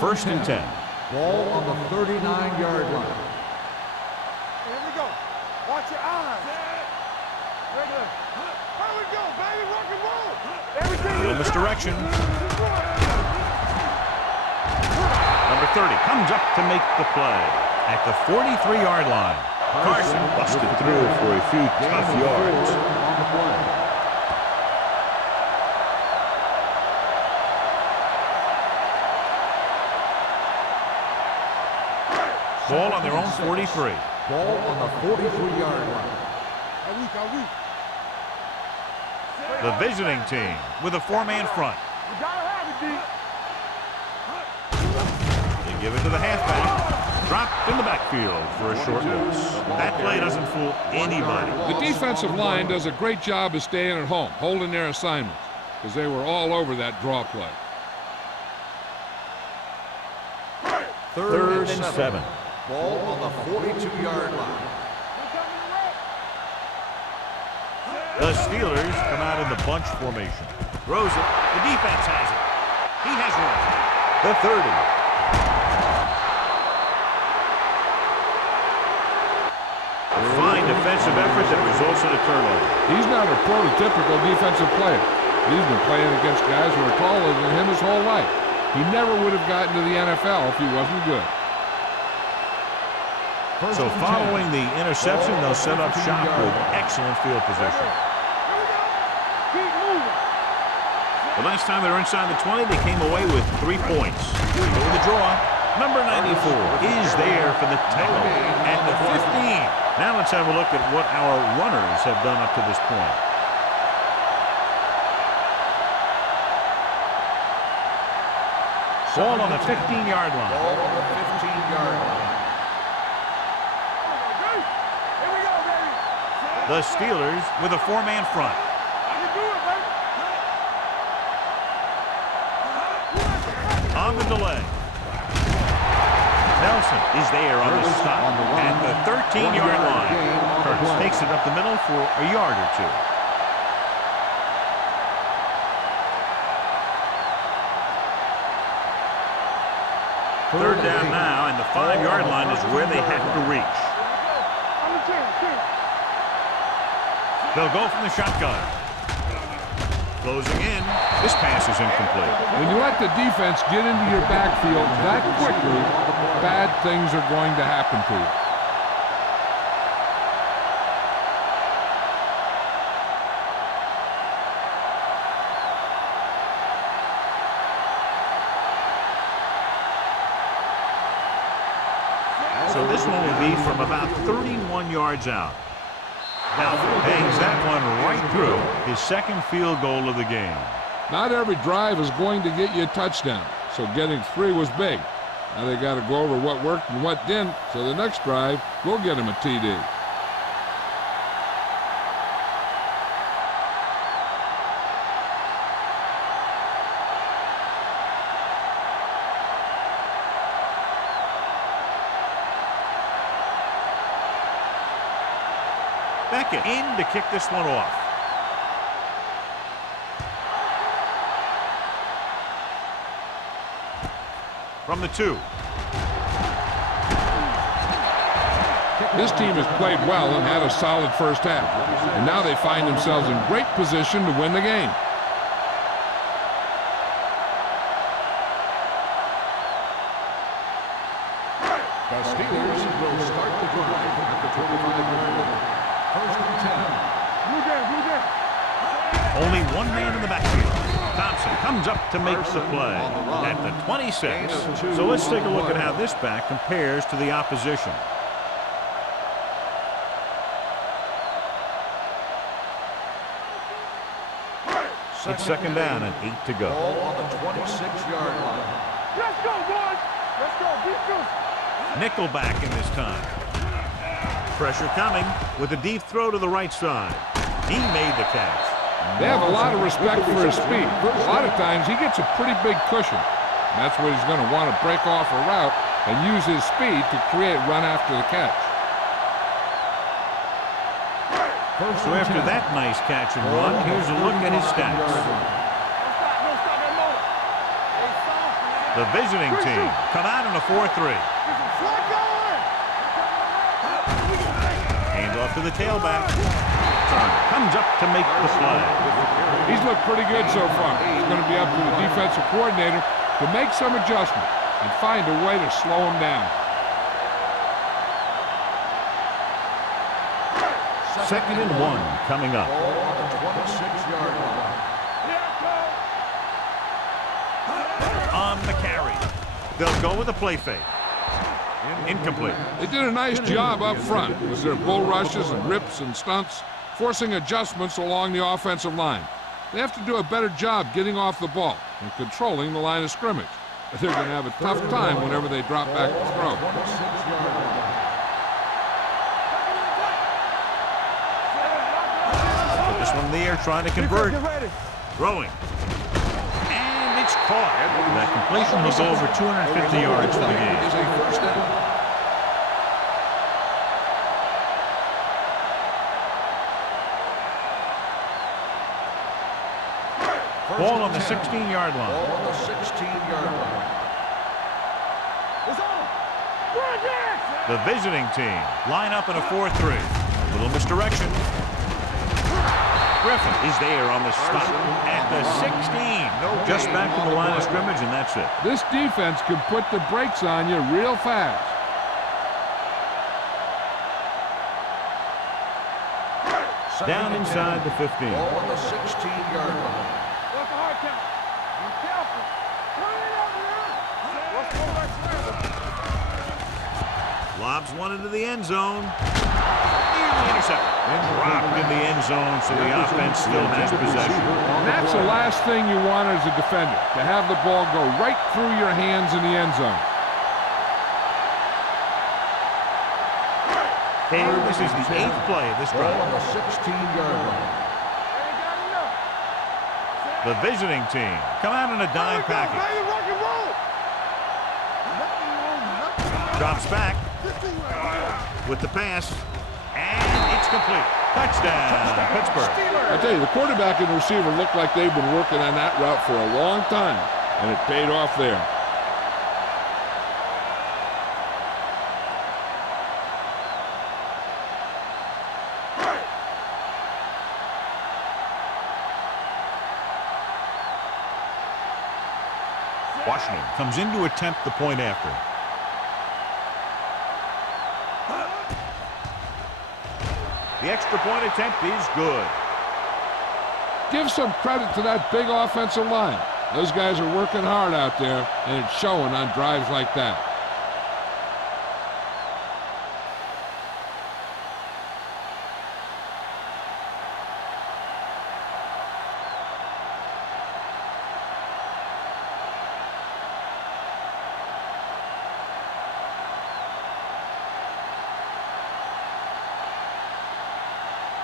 First and 10. Ball on the 39-yard line. Here we go. Watch your eyes. Regular. Here we go, baby. Rock and roll. Everything Little you misdirection. Number 30 comes up to make the play at the 43-yard line. Carson busted through for a few tough yards. On the play. Ball on their own 43. Ball on the 43-yard line. The visiting team with a 4-man front. You gotta have it, D. They give it to the halfback. Dropped in the backfield for a short loss. That play doesn't fool anybody. The defensive line does a great job of staying at home, holding their assignments, because they were all over that draw play. Third and 7. Ball on the 42-yard line. The Steelers come out in the bunch formation. Throws it. The defense has it. He has one. The 30. Fine defensive effort that results in a turnover. He's not a prototypical defensive player. He's been playing against guys who are taller than him his whole life. He never would have gotten to the NFL if he wasn't good. So following the interception, they'll set up shop with excellent field position. Keep moving. The last time they were inside the 20, they came away with 3 points. Go with the draw. Number 94 is there for the tackle at the 15. Now let's have a look at what our runners have done up to this point. Ball on the 15-yard line. Ball on the 15-yard line. Here we go, baby. The Steelers with a 4-man front. I can do it, on the delay. Nelson is there on the stop at the 13-yard line. Curtis takes it up the middle for a yard or two. Third down now, and the 5-yard line is where they have to reach. They'll go from the shotgun. Closing in. This pass is incomplete. When you let the defense get into your backfield that quickly, bad things are going to happen to you. So this one will be from about 31 yards out. Now hangs that one right through his second field goal of the game. Not every drive is going to get you a touchdown, so getting 3 was big. Now they got to go over what worked and what didn't, so the next drive will get him a TD. Beckett in to kick this one off. From the 2. This team has played well and had a solid first half, and now they find themselves in great position to win the game. The Steelers will start the drive at the 25-yard line. First and 10. Only one man in the backfield. Thompson comes up to make the play at the 26. So let's take a look at how this back compares to the opposition. It's second down and 8 to go. Ball on the 26-yard line. Let's go, boys. Let's go. Nickel back in this time. Pressure coming with a deep throw to the right side. He made the catch. They have a lot of respect for his speed. A lot of times he gets a pretty big cushion. And that's where he's going to want to break off a route and use his speed to create run after the catch. So after that nice catch and run, here's a look at his stats. The visiting team come out in a 4-3. Hand off to the tailback. Turner comes up to make the play. He's looked pretty good so far. It's going to be up to the defensive coordinator to make some adjustment and find a way to slow him down. Second and 1 coming up. Ball on the 26-yard line. On the carry. They'll go with a play fake. Incomplete. They did a nice job up front with their bull rushes and rips and stunts, forcing adjustments along the offensive line. They have to do a better job getting off the ball and controlling the line of scrimmage. They're going to have a tough time whenever they drop back to throw. 26-yard line. Put this one in the air, trying to convert. Throwing. And it's caught. That completion will go over 250 yards for the game. Is a first down. Ball on the 16-yard line. Ball on the 16-yard line. The visiting team line up in a 4-3. A little misdirection. Griffin is there on the stop at the 16. Just back to the line of scrimmage, and that's it. This defense can put the brakes on you real fast. Down inside the 15. Ball on the 16-yard line. What's the hard count? Be careful. Turn it up, man. Let's go back to Lobs one into the end zone. Nearly intercepted. Dropped in the end zone, so the offense still has possession. And that's the last thing you want as a defender, to have the ball go right through your hands in the end zone. And this is the 8th play of this Ball on drive. the 16-yard line. The visiting team come out in a dime package. Rock and roll. Drops back with the pass, and it's complete. Touchdown, Pittsburgh. I tell you, the quarterback and the receiver look like they've been working on that route for a long time, and it paid off there. Washington comes in to attempt the point after. The extra point attempt is good. Give some credit to that big offensive line. Those guys are working hard out there, and it's showing on drives like that.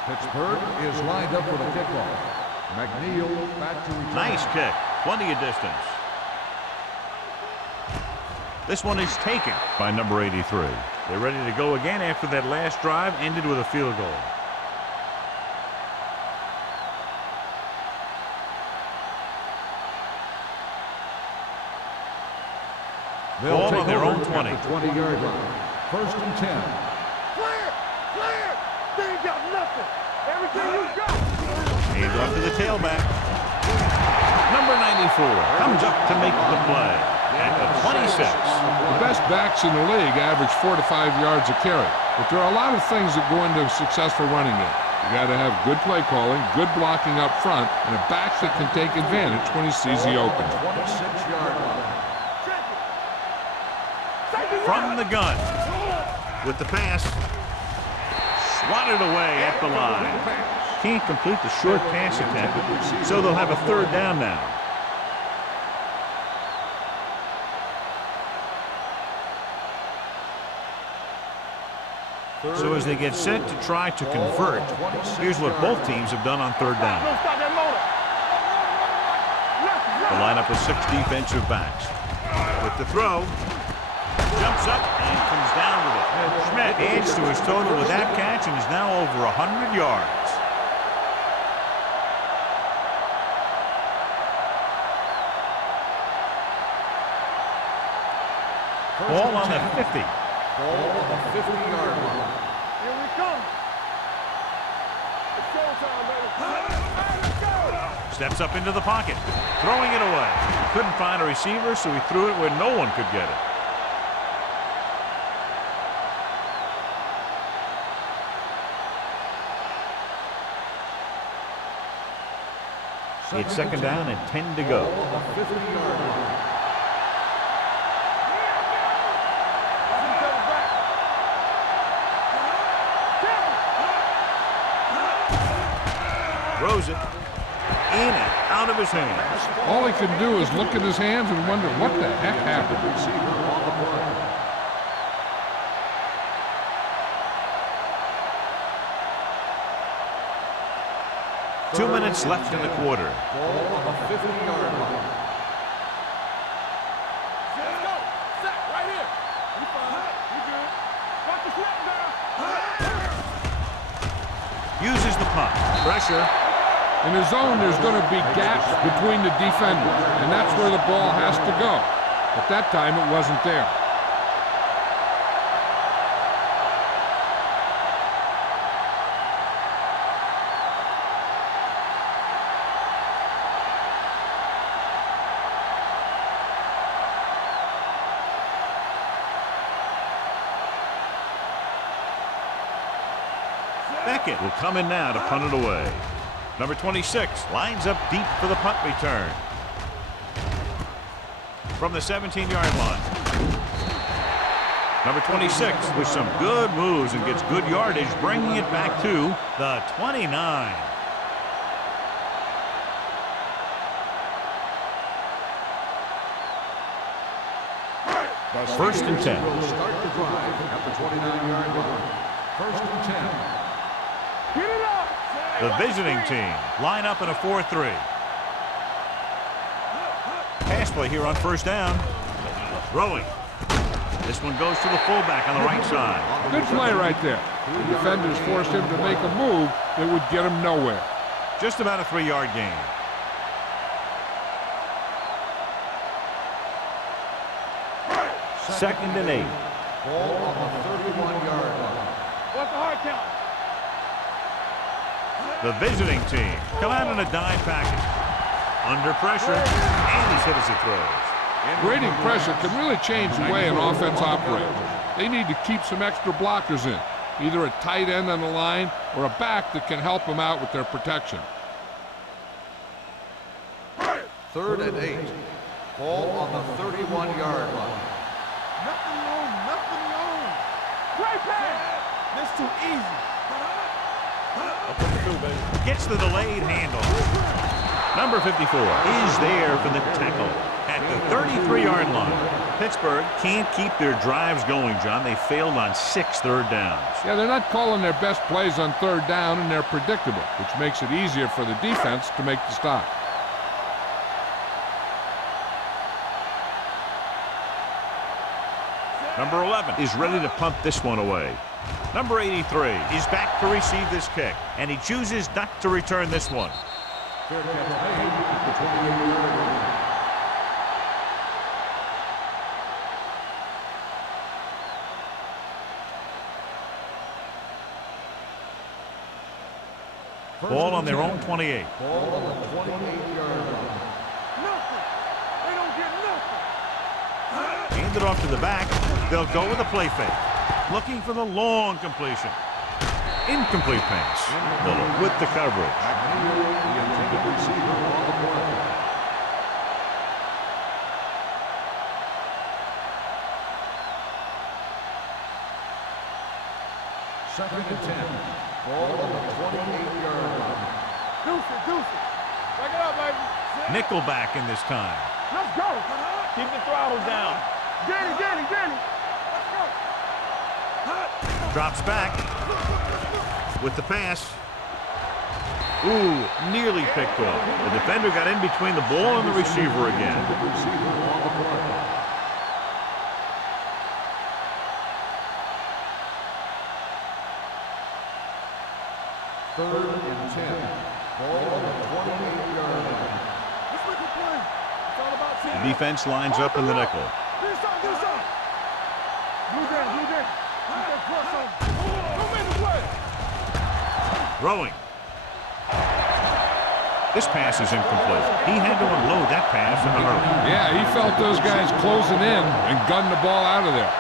Pittsburgh is lined up for the kickoff. McNeil back to return. Nice kick. Plenty of distance. This one is taken by number 83. They're ready to go again after that last drive ended with a field goal. Ball on their own 20. 20-yard line. First and 10. Clear! Clear! They ain't got nothing. Everything you got. Hands off to the tailback. Number 94 comes up to make the play at the 26. The best backs in the league average 4 to 5 yards a carry. But there are a lot of things that go into a successful running game. You got to have good play calling, good blocking up front, and a back that can take advantage when he sees the opening. 26-yard line. From the gun with the pass. Swatted away at the line. Can't complete the short pass attempt, so they'll have a third down now. So as they get set to try to convert, here's what both teams have done on third down. The lineup of 6 defensive backs. With the throw, jumps up and comes down with it. Schmidt adds to his total with that catch and is now over 100 yards. Ball on the 50. Ball on the 50-yard line. Here we come. It's showtime, baby. Let's go. Steps up into the pocket, throwing it away. Couldn't find a receiver, so he threw it where no one could get it. It's second down and 10 to go. Ball on the 50-yard line. Throws it in and out of his hands. All he can do is look at his hands and wonder what the heck happened. Receiver on the play. Two minutes left in the quarter. Ball on the 50-yard line. Let's go. Set right here. You fine. You good. Watch the snap down. Uses the punt. Pressure. In the zone, there's going to be gaps between the defenders, and that's where the ball has to go. But that time, it wasn't there. Beckett will come in now to punt it away. Number 26 lines up deep for the punt return. From the 17-yard line. Number 26 with some good moves and gets good yardage, bringing it back to the 29. First and 10. Will start the drive at the 29-yard line. First and 10. Get it up. The visiting team line up in a 4-3. Pass play here on first down. Throwing. This one goes to the fullback on the right side. Good play right there. The defenders forced him to make a move that would get him nowhere. Just about a 3-yard gain. Second and 8. Ball on the 31-yard line. What's the hard count? The visiting team come out in a dime package. Under pressure, and he's hit as he throws. Grading pressure can really change the way an offense operates. They need to keep some extra blockers in, either a tight end on the line or a back that can help them out with their protection. Third and 8. Ball on the 31-yard line. Nothing wrong, nothing wrong. Great pass. That's too easy. Gets the delayed handoff. Number 54 is there for the tackle at the 33-yard line. Pittsburgh can't keep their drives going, John. They failed on 6 third downs. Yeah, they're not calling their best plays on third down, and they're predictable, which makes it easier for the defense to make the stop. Number 11 is ready to punt this one away. Number 83 is back to receive this kick, and he chooses not to return this one. Fair catch made at the 28-yard line. Ball on their own 28. Ball on the 28-yard line. Nothing. They don't get nothing. Hand it off to the back. They'll go with a play fake. Looking for the long completion. Incomplete pass. Miller with the coverage. The intended receiver on the play. Second and 10. Ball on the 28-yard line. Deuce it. Back it up, baby. Nickelback in this time. Let's go. Keep the throttle down. Get it. Let's go. Drops back with the pass. Ooh, nearly picked off. The defender got in between the ball and the receiver again. Receiver on the play. Third and 10. Ball on the 28-yard line. Let's make a play. It's all about The team. defense lines up in the nickel. Do something. Blue down. Keep that cross on. Don't make the play. Throwing. This pass is incomplete. He had to unload that pass in a hurry. Yeah, he felt those guys closing in and gunned the ball out of there.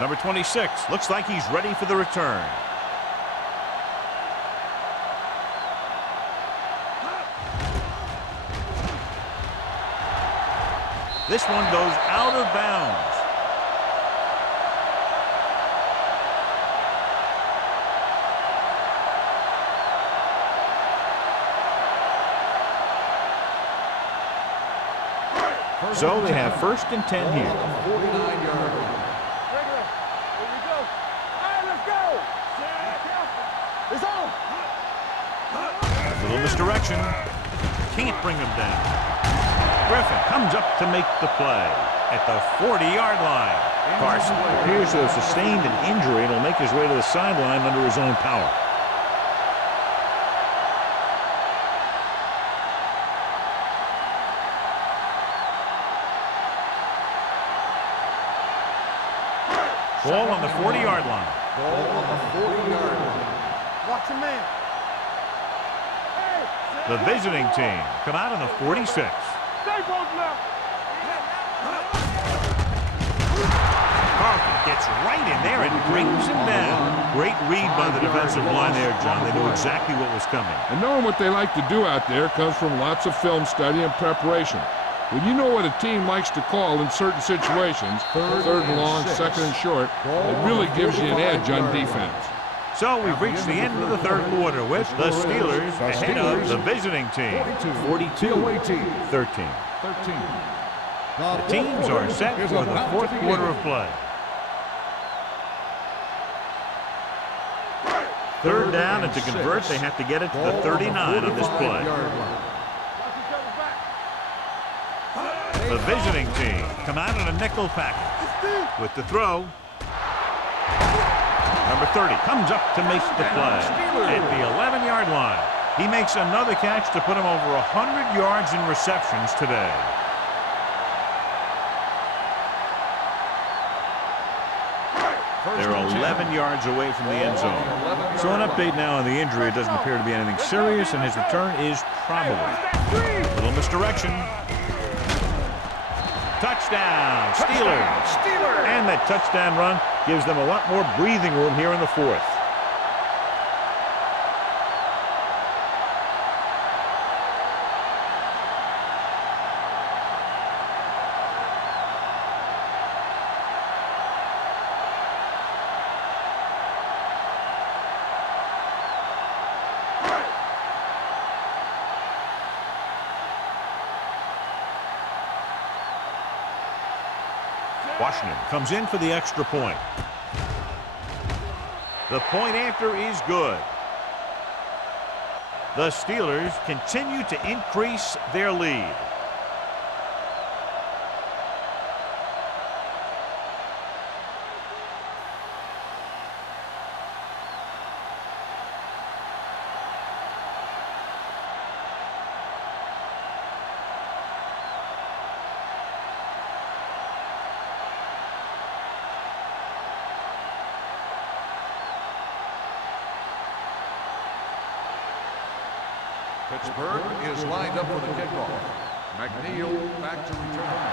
Number 26 looks like he's ready for the return. This one goes out of bounds. So they have first and 10 here. 49-yard line. Regular. Here we go. All right, let's go. It's on. A little misdirection. Can't bring him down. Griffin comes up to make the play at the 40-yard line. Carson appears to have sustained an injury and will make his way to the sideline under his own power. Ball on the 40-yard line. Ball on the 40-yard line. Watch your man. The visiting team come out on the 46. Stay both left. Carlton gets right in there and brings him down. Great read by the defensive line there, John. They knew exactly what was coming. And knowing what they like to do out there comes from lots of film study and preparation. When you know what a team likes to call in certain situations, third and long, second and short, it really gives you an edge on defense. So we've reached the end of the third quarter with the Steelers ahead of the visiting team, 42-13. The teams are set for the fourth quarter of play. Third down, and to convert, they have to get it to the 39 on this play. The visiting team come out in a nickel package with the throw. Number 30 comes up to make the play at the 11-yard line. He makes another catch to put him over 100 yards in receptions today. They're 11 yards away from the end zone. So an update now on the injury. It doesn't appear to be anything serious, and his return is probable. A little misdirection. Touchdown, Steelers. And that touchdown run gives them a lot more breathing room here in the fourth. Washington comes in for the extra point. The point after is good. The Steelers continue to increase their lead. Pittsburgh is lined up for the kickoff. McNeil back to return.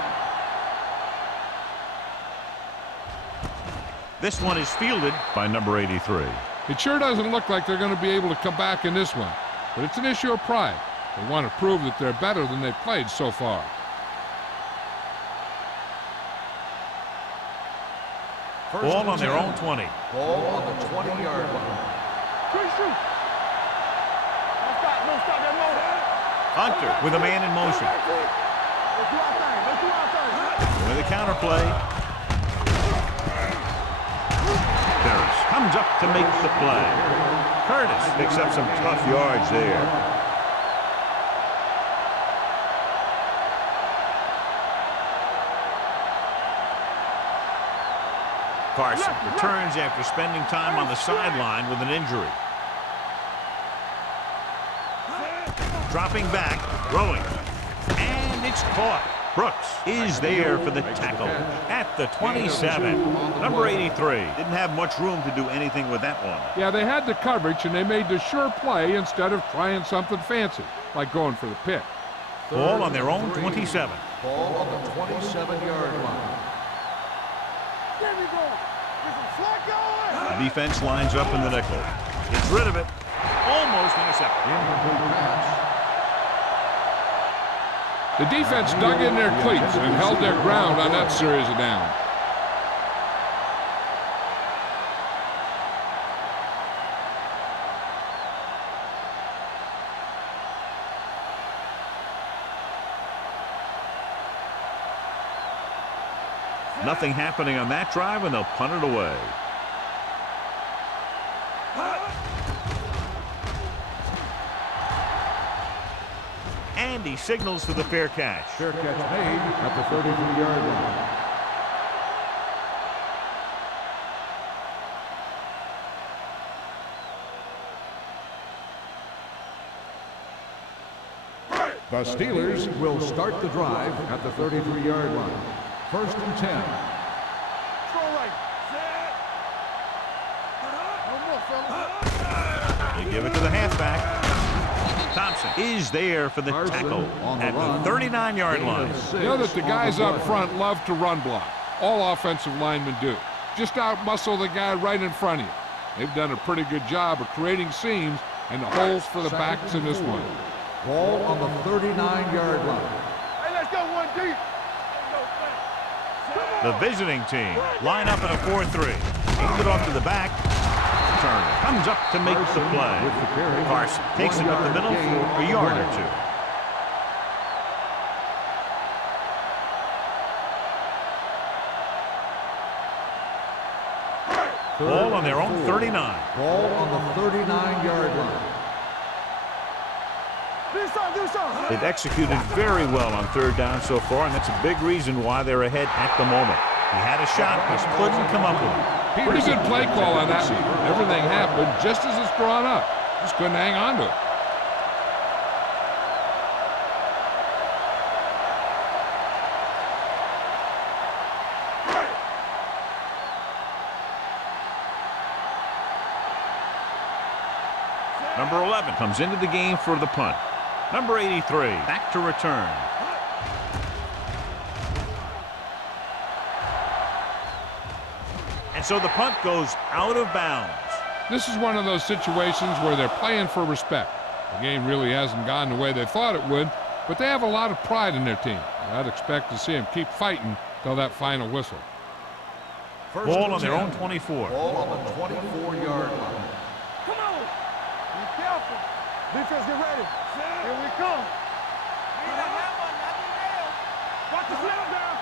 This one is fielded by number 83. It sure doesn't look like they're going to be able to come back in this one, but it's an issue of pride. They want to prove that they're better than they've played so far. Ball on their own 20. Ball on the 20-yard line. Hunter with a man in motion. With a counter play. Harris comes up to make the play. Curtis picks up some tough yards there. Carson returns after spending time on the sideline with an injury. Dropping back, throwing, and it's caught. Brooks is there for the tackle at the 27. Number 83 didn't have much room to do anything with that one. Yeah, they had the coverage, and they made the sure play instead of trying something fancy, like going for the pick. Ball on their own 27. Ball on the 27-yard line. The defense lines up in the nickel. Gets rid of it. Almost intercepted. Incomplete pass. The defense dug in their cleats and held their ground on that series of downs. Nothing happening on that drive, and they'll punt it away. And he signals for the fair catch. Fair catch made at the 33-yard line. The Steelers will start the drive at the 33-yard line. 1st and 10. They give it to the halfback. Thompson is there for the tackle at the 39-yard line. You know that the guys up front love to run block. All offensive linemen do. Just out-muscle the guy right in front of you. They've done a pretty good job of creating seams and the holes for the backs in this one. Ball on the 39-yard line. Hey, let's go one deep. The visiting team line up in a 4-3. Hands it off to the back. Turner comes up to make the play. Carson takes it up the middle for a yard or two. Ball on their own 39. Ball on the 39-yard line. Do something. They've executed very well on third down so far, and that's a big reason why they're ahead at the moment. He had a shot, just couldn't come up with it. Pretty good play call on that one. Everything happened just as it's drawn up. Just couldn't hang on to it. Number 11 comes into the game for the punt. Number 83 back to return. And so the punt goes out of bounds. This is one of those situations where they're playing for respect. The game really hasn't gone the way they thought it would, but they have a lot of pride in their team. I'd expect to see them keep fighting till that final whistle. Ball on their own 24. Ball on the 24-yard line. Come on. Be careful. Defense, get ready. Here we come. Watch the snap down.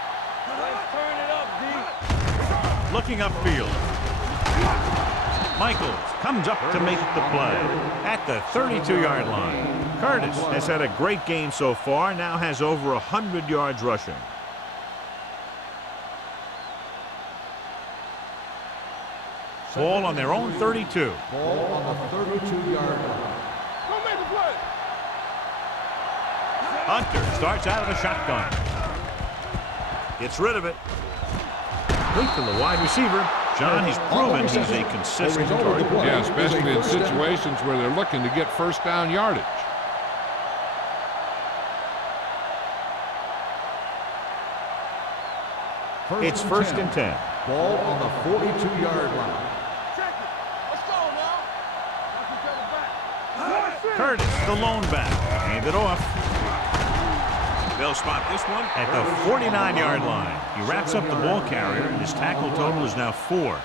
Let's turn it up, D. Looking upfield. Michaels comes up to make the play at the 32-yard line. Curtis has had a great game so far, now has over 100 yards rushing. Ball on their own 32. Ball on the 32-yard line. Go make the play. Hunter starts out of the shotgun. Gets rid of it. Complete to the wide receiver. John, he's proven he's a consistent target. Yeah, especially in situations where they're looking to get first down yardage. It's first and 10. Ball on the 42-yard line. Check it. Let's go now. Knock each other back. Curtis, the lone back. Hand it off. They'll spot this one at the 49-yard line. He wraps up the ball carrier, and his tackle total is now 4.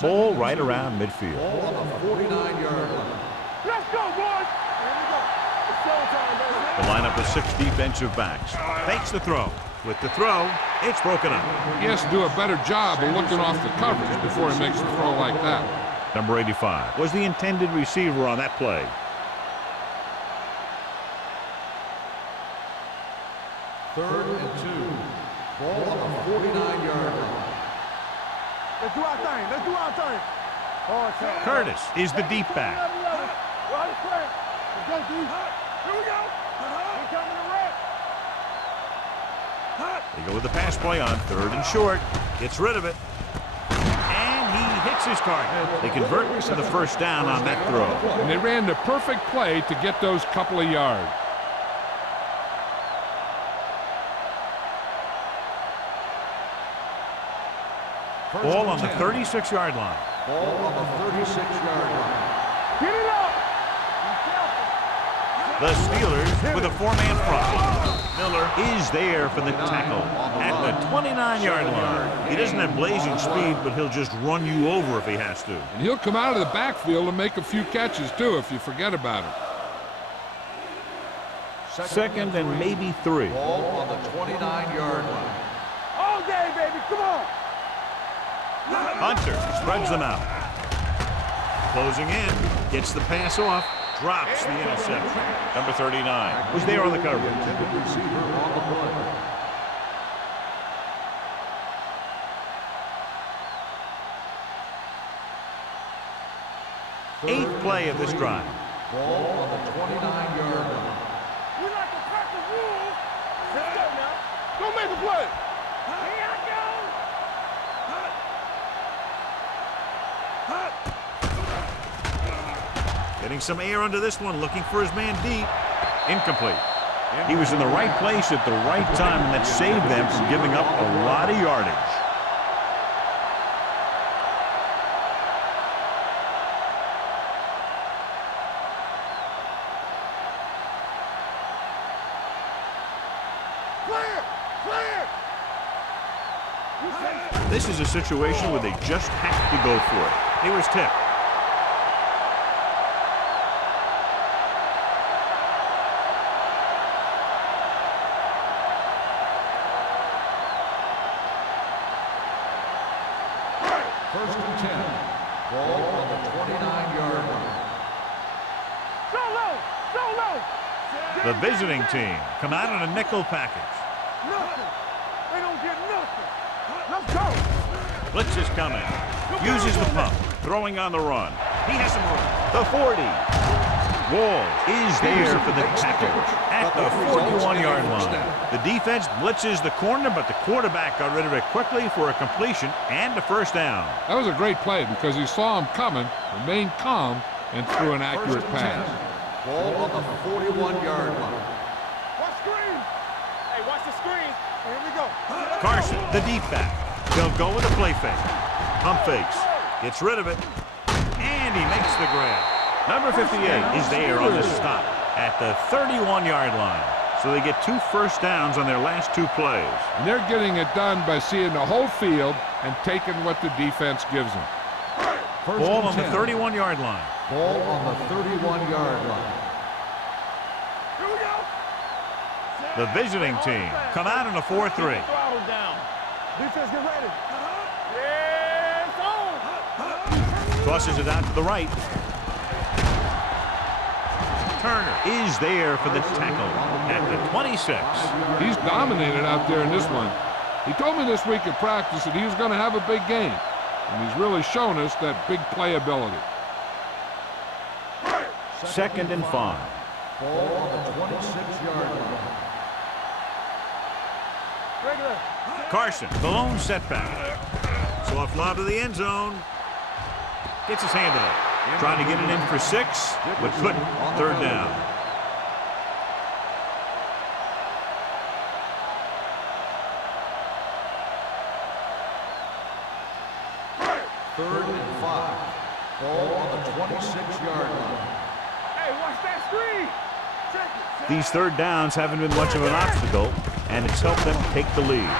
Ball right around midfield. Ball on the 49-yard line. Let's go, boys. Here we go. It's showtime, baby. The lineup of 6 defensive backs. Fakes the throw. With the throw, it's broken up. He has to do a better job of looking off the coverage before he makes a throw like that. Number 85 was the intended receiver on that play. Third and 2. Ball on the 49-yard line. Let's do our thing. Let's do our thing. Oh, it's Curtis is the deep back. Right, it's clear. Let's go, D. Here we go. We're coming to red. They go with the pass play on third and short. Gets rid of it. And he hits his target. They convert to the first down on that throw. And they ran the perfect play to get those couple of yards. Ball on the 36-yard line. Ball on the 36-yard line. Get it up. The Steelers with a 4-man front. Miller is there for the tackle at the 29-yard line. He doesn't have blazing speed, but he'll just run you over if he has to. And he'll come out of the backfield and make a few catches, too, if you forget about him. Second and maybe 3. Ball on the 29-yard line. All day, baby. Come on. Hunter spreads them out. Closing in, gets the pass off, drops the interception. Number 39 was there on the coverage. Intended receiver on the play. 8th play of this drive. Ball on the 29-yard line. We like to crack the rules. Let's go now. Go make a play. Here I go. Getting some air under this one, looking for his man deep. Incomplete. He was in the right place at the right time, and that saved them from giving up a lot of yardage. This is a situation where they just have to go for it. He was tipped. First and 10. Ball on the 29-yard line. The visiting team come out in a nickel package. Nothing. They don't get nothing. Let's go. Blitz is coming. Uses the pump. Throwing on the run. He has some room. The 40. Wall is there for the tackle at the 41-yard line. The defense blitzes the corner, but the quarterback got rid of it quickly for a completion and a first down. That was a great play because he saw him coming, remained calm, and threw an accurate pass. Ball on the 41-yard line. Watch screen. Hey, watch the screen. Here we go. Carson, the deep back. They'll go with a play fake. Pump fakes. Gets rid of it. And he makes the grab. Number 58 is there on the stop at the 31-yard line. So they get 2 first downs on their last 2 plays. And they're getting it done by seeing the whole field and taking what the defense gives them. Ball on the 31-yard line. Ball on the 31-yard line. Here we go. The visiting team come out in a 4-3. Throttle down. Defense, get ready. Yeah, it's on. Tosses it out to the right. Turner is there for the tackle at the 26. He's dominated out there in this one. He told me this week at practice that he was going to have a big game. And he's really shown us that big playability. 2nd and 5. Ball on the 26-yard line. Regular. Carson, the lone setback. Soft lob to the end zone. Gets his hand on it. Trying to get it in for 6, but couldn't. 3rd down. Third and 5. Ball on the 26-yard line. Hey, watch that screen. Check it. These 3rd downs haven't been much of an obstacle, and it's helped them take the lead.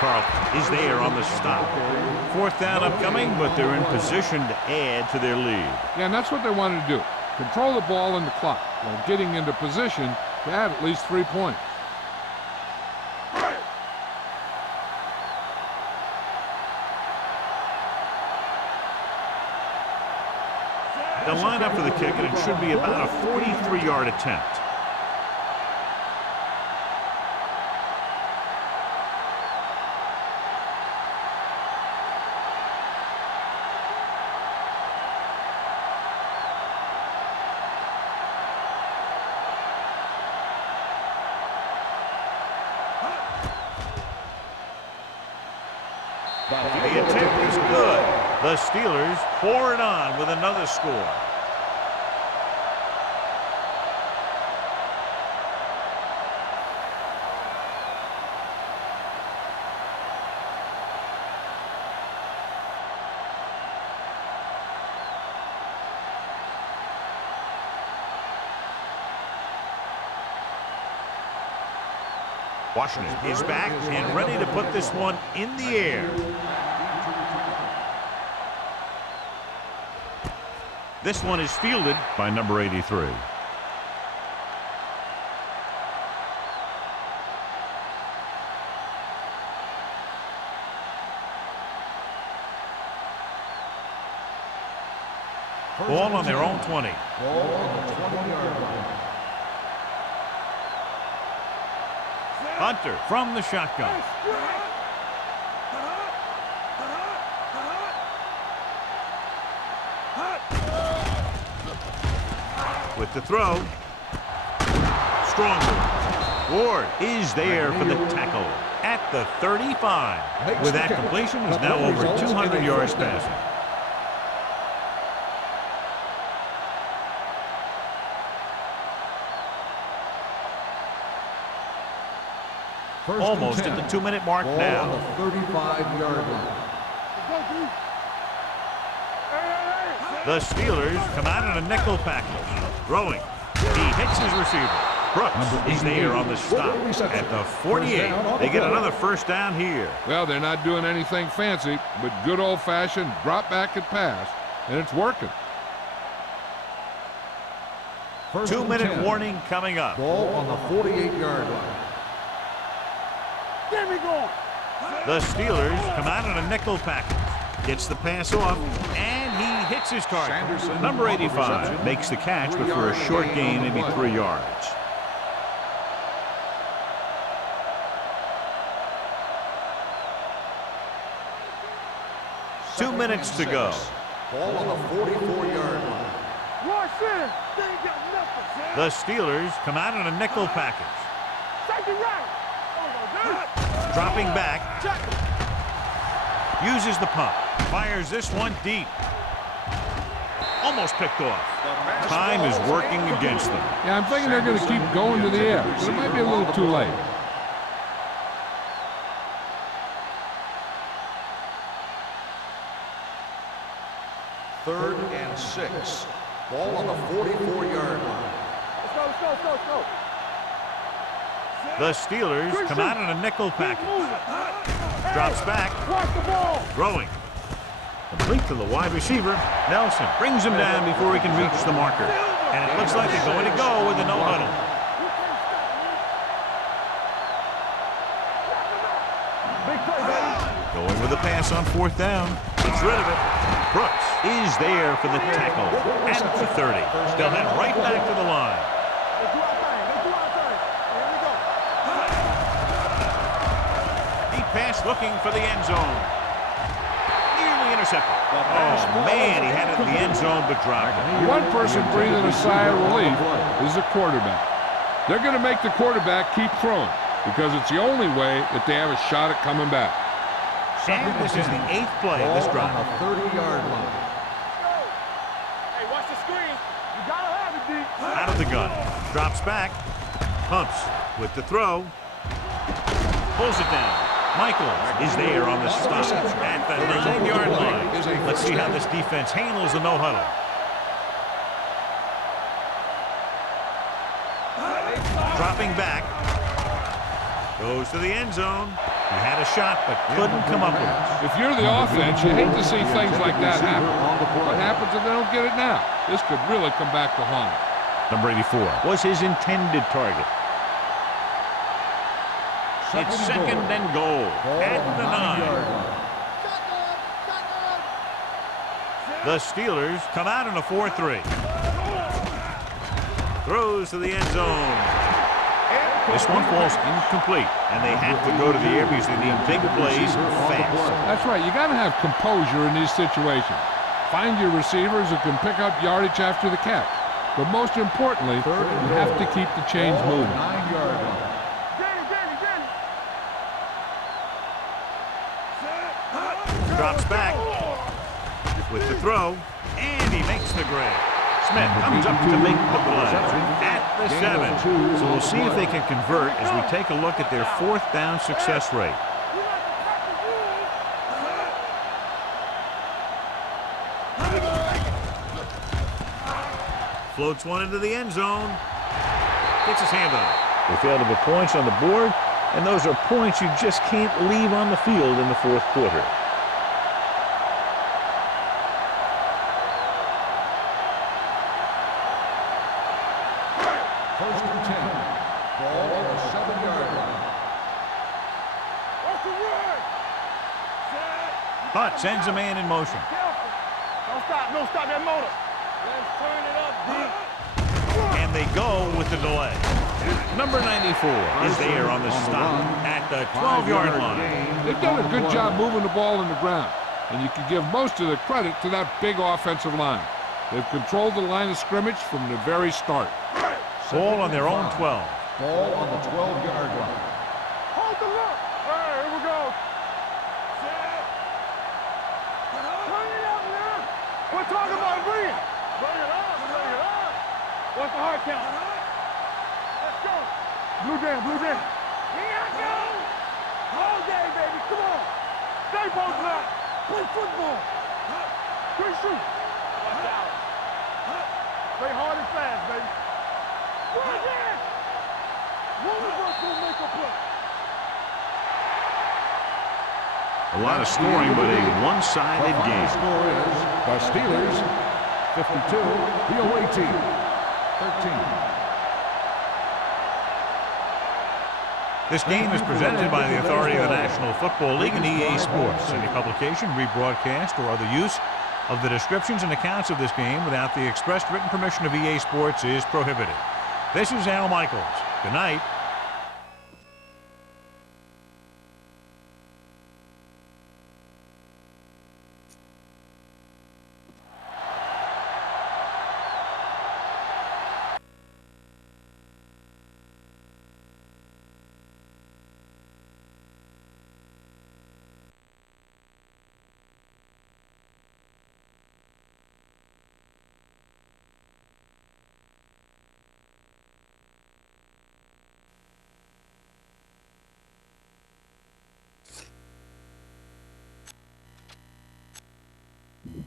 Carlton is there on the stop. 4th down upcoming, but they're in position to add to their lead. Yeah, and that's what they wanted to do. Control the ball and the clock while getting into position to add at least 3 points. They'll line up for the kick, and it should be about a 43-yard attempt. The attempt is good. The Steelers pour it on with another score. Washington is back and ready to put this one in the air. This one is fielded by number 83. Ball on their own 20. Ball on the 20-yard line. Hunter from the shotgun. With the throw. Strong move. Ward is there for the tackle at the 35. With that completion, he's now over 200 yards passing. Almost at the 2-minute mark now. Ball on the 35-yard line. The Steelers come out in a nickel package. Throwing. He hits his receiver. Brooks is there on the stop at the 48. They get another first down here. Well, they're not doing anything fancy, but good old-fashioned drop back and pass, and it's working. 2-minute warning coming up. Ball on the 48-yard line. Get me going. The Steelers come out in a nickel package. Gets the pass off, and he hits his target. Sanderson, Number on the 85 reception. makes the catch, but 3 for a yard short gain gain, on the maybe play. 3 yards. Two minutes to go. Ball on the 44-yard line. Watch in. They ain't got nothing. The Steelers come out in a nickel package. Safety right. Dropping back. Uses the pump. Fires this one deep. Almost picked off. Time is working against them. Yeah, I'm thinking they're going to keep going to the air, but it might be a little too late. Third and 6. Ball on the 44-yard line. Let's go, let's go, let's go, let's go. The Steelers come out in a nickel package. Drops back. Watch the ball. Throwing. Complete to the wide receiver. Nelson brings him down before he can reach the marker. And it looks like they're going to go with a no huddle. Big play, baby. Going with a pass on 4th down. Gets rid of it. Brooks is there for the tackle at the 30. They'll head right back to the line. Let's do our thing. Let's do our thing. Here we go. Deep pass looking for the end zone. Nearly intercepted. Oh, man, he had it in the end zone but dropped it. One person breathing a sigh of relief is the quarterback. They're going to make the quarterback keep throwing because it's the only way that they have a shot at coming back. And this is the 8th play of this drive. On the 30-yard line. Hey, watch the screen. You gotta have it, D. Out of the gun. Drops back. Pumps with the throw. Pulls it down. Michaels is there on the stop at the 9-yard line. Let's see how this defense handles the no huddle. Dropping back. Goes to the end zone. He had a shot, but couldn't come up with it. If you're the offense, you hate to see things like that happen. What happens if they don't get it now? This could really come back to haunt them. Number 84 was his intended target. It's 2nd and goal at the 9. The Steelers come out in a 4-3. Throws to the end zone. This one falls incomplete, and they have to go to the air because they need big plays fast. That's right. You got to have composure in these situations. Find your receivers who can pick up yardage after the catch. But most importantly, you have to keep the chains moving. 9-yard line. Drops back with the throw, and he makes the grab. Smith comes up to make the play at the 7. So we'll see if they can convert as we take a look at their 4th down success rate. Floats one into the end zone. Gets his hand on it. They failed to put points on the board, and those are points you just can't leave on the field in the 4th quarter. First and 10. Ball on the 7-yard line. Hutt sends a man in motion. Don't stop. Don't stop that motor. Let's turn it up, D. And they go with the delay. Number 94 is there on the stop at the 12-yard line. They've done a good job moving the ball in the ground, and you can give most of the credit to that big offensive line. They've controlled the line of scrimmage from the very start. Ball on their own 12. Ball on the 12-yard line. Hold the look. All right, here we go. Turn it up now. We're talking about bring it. Bring it up. Bring it up. What's the hard count? Let's go. Blue jam, blue jam. Here I go. All day, baby. Come on. Stay posted up. Play football. Quick shoot. Watch out. Play hard and fast, baby. Watch it. One of us will make a play. A lot of scoring, but a one-sided The game. score is the Steelers 52, the away team 13. This game is presented by the authority of the National Football League and EA Sports. Any publication, rebroadcast, or other use of the descriptions and accounts of this game without the expressed written permission of EA Sports is prohibited. This is Al Michaels. Good night. Thank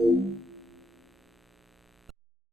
you.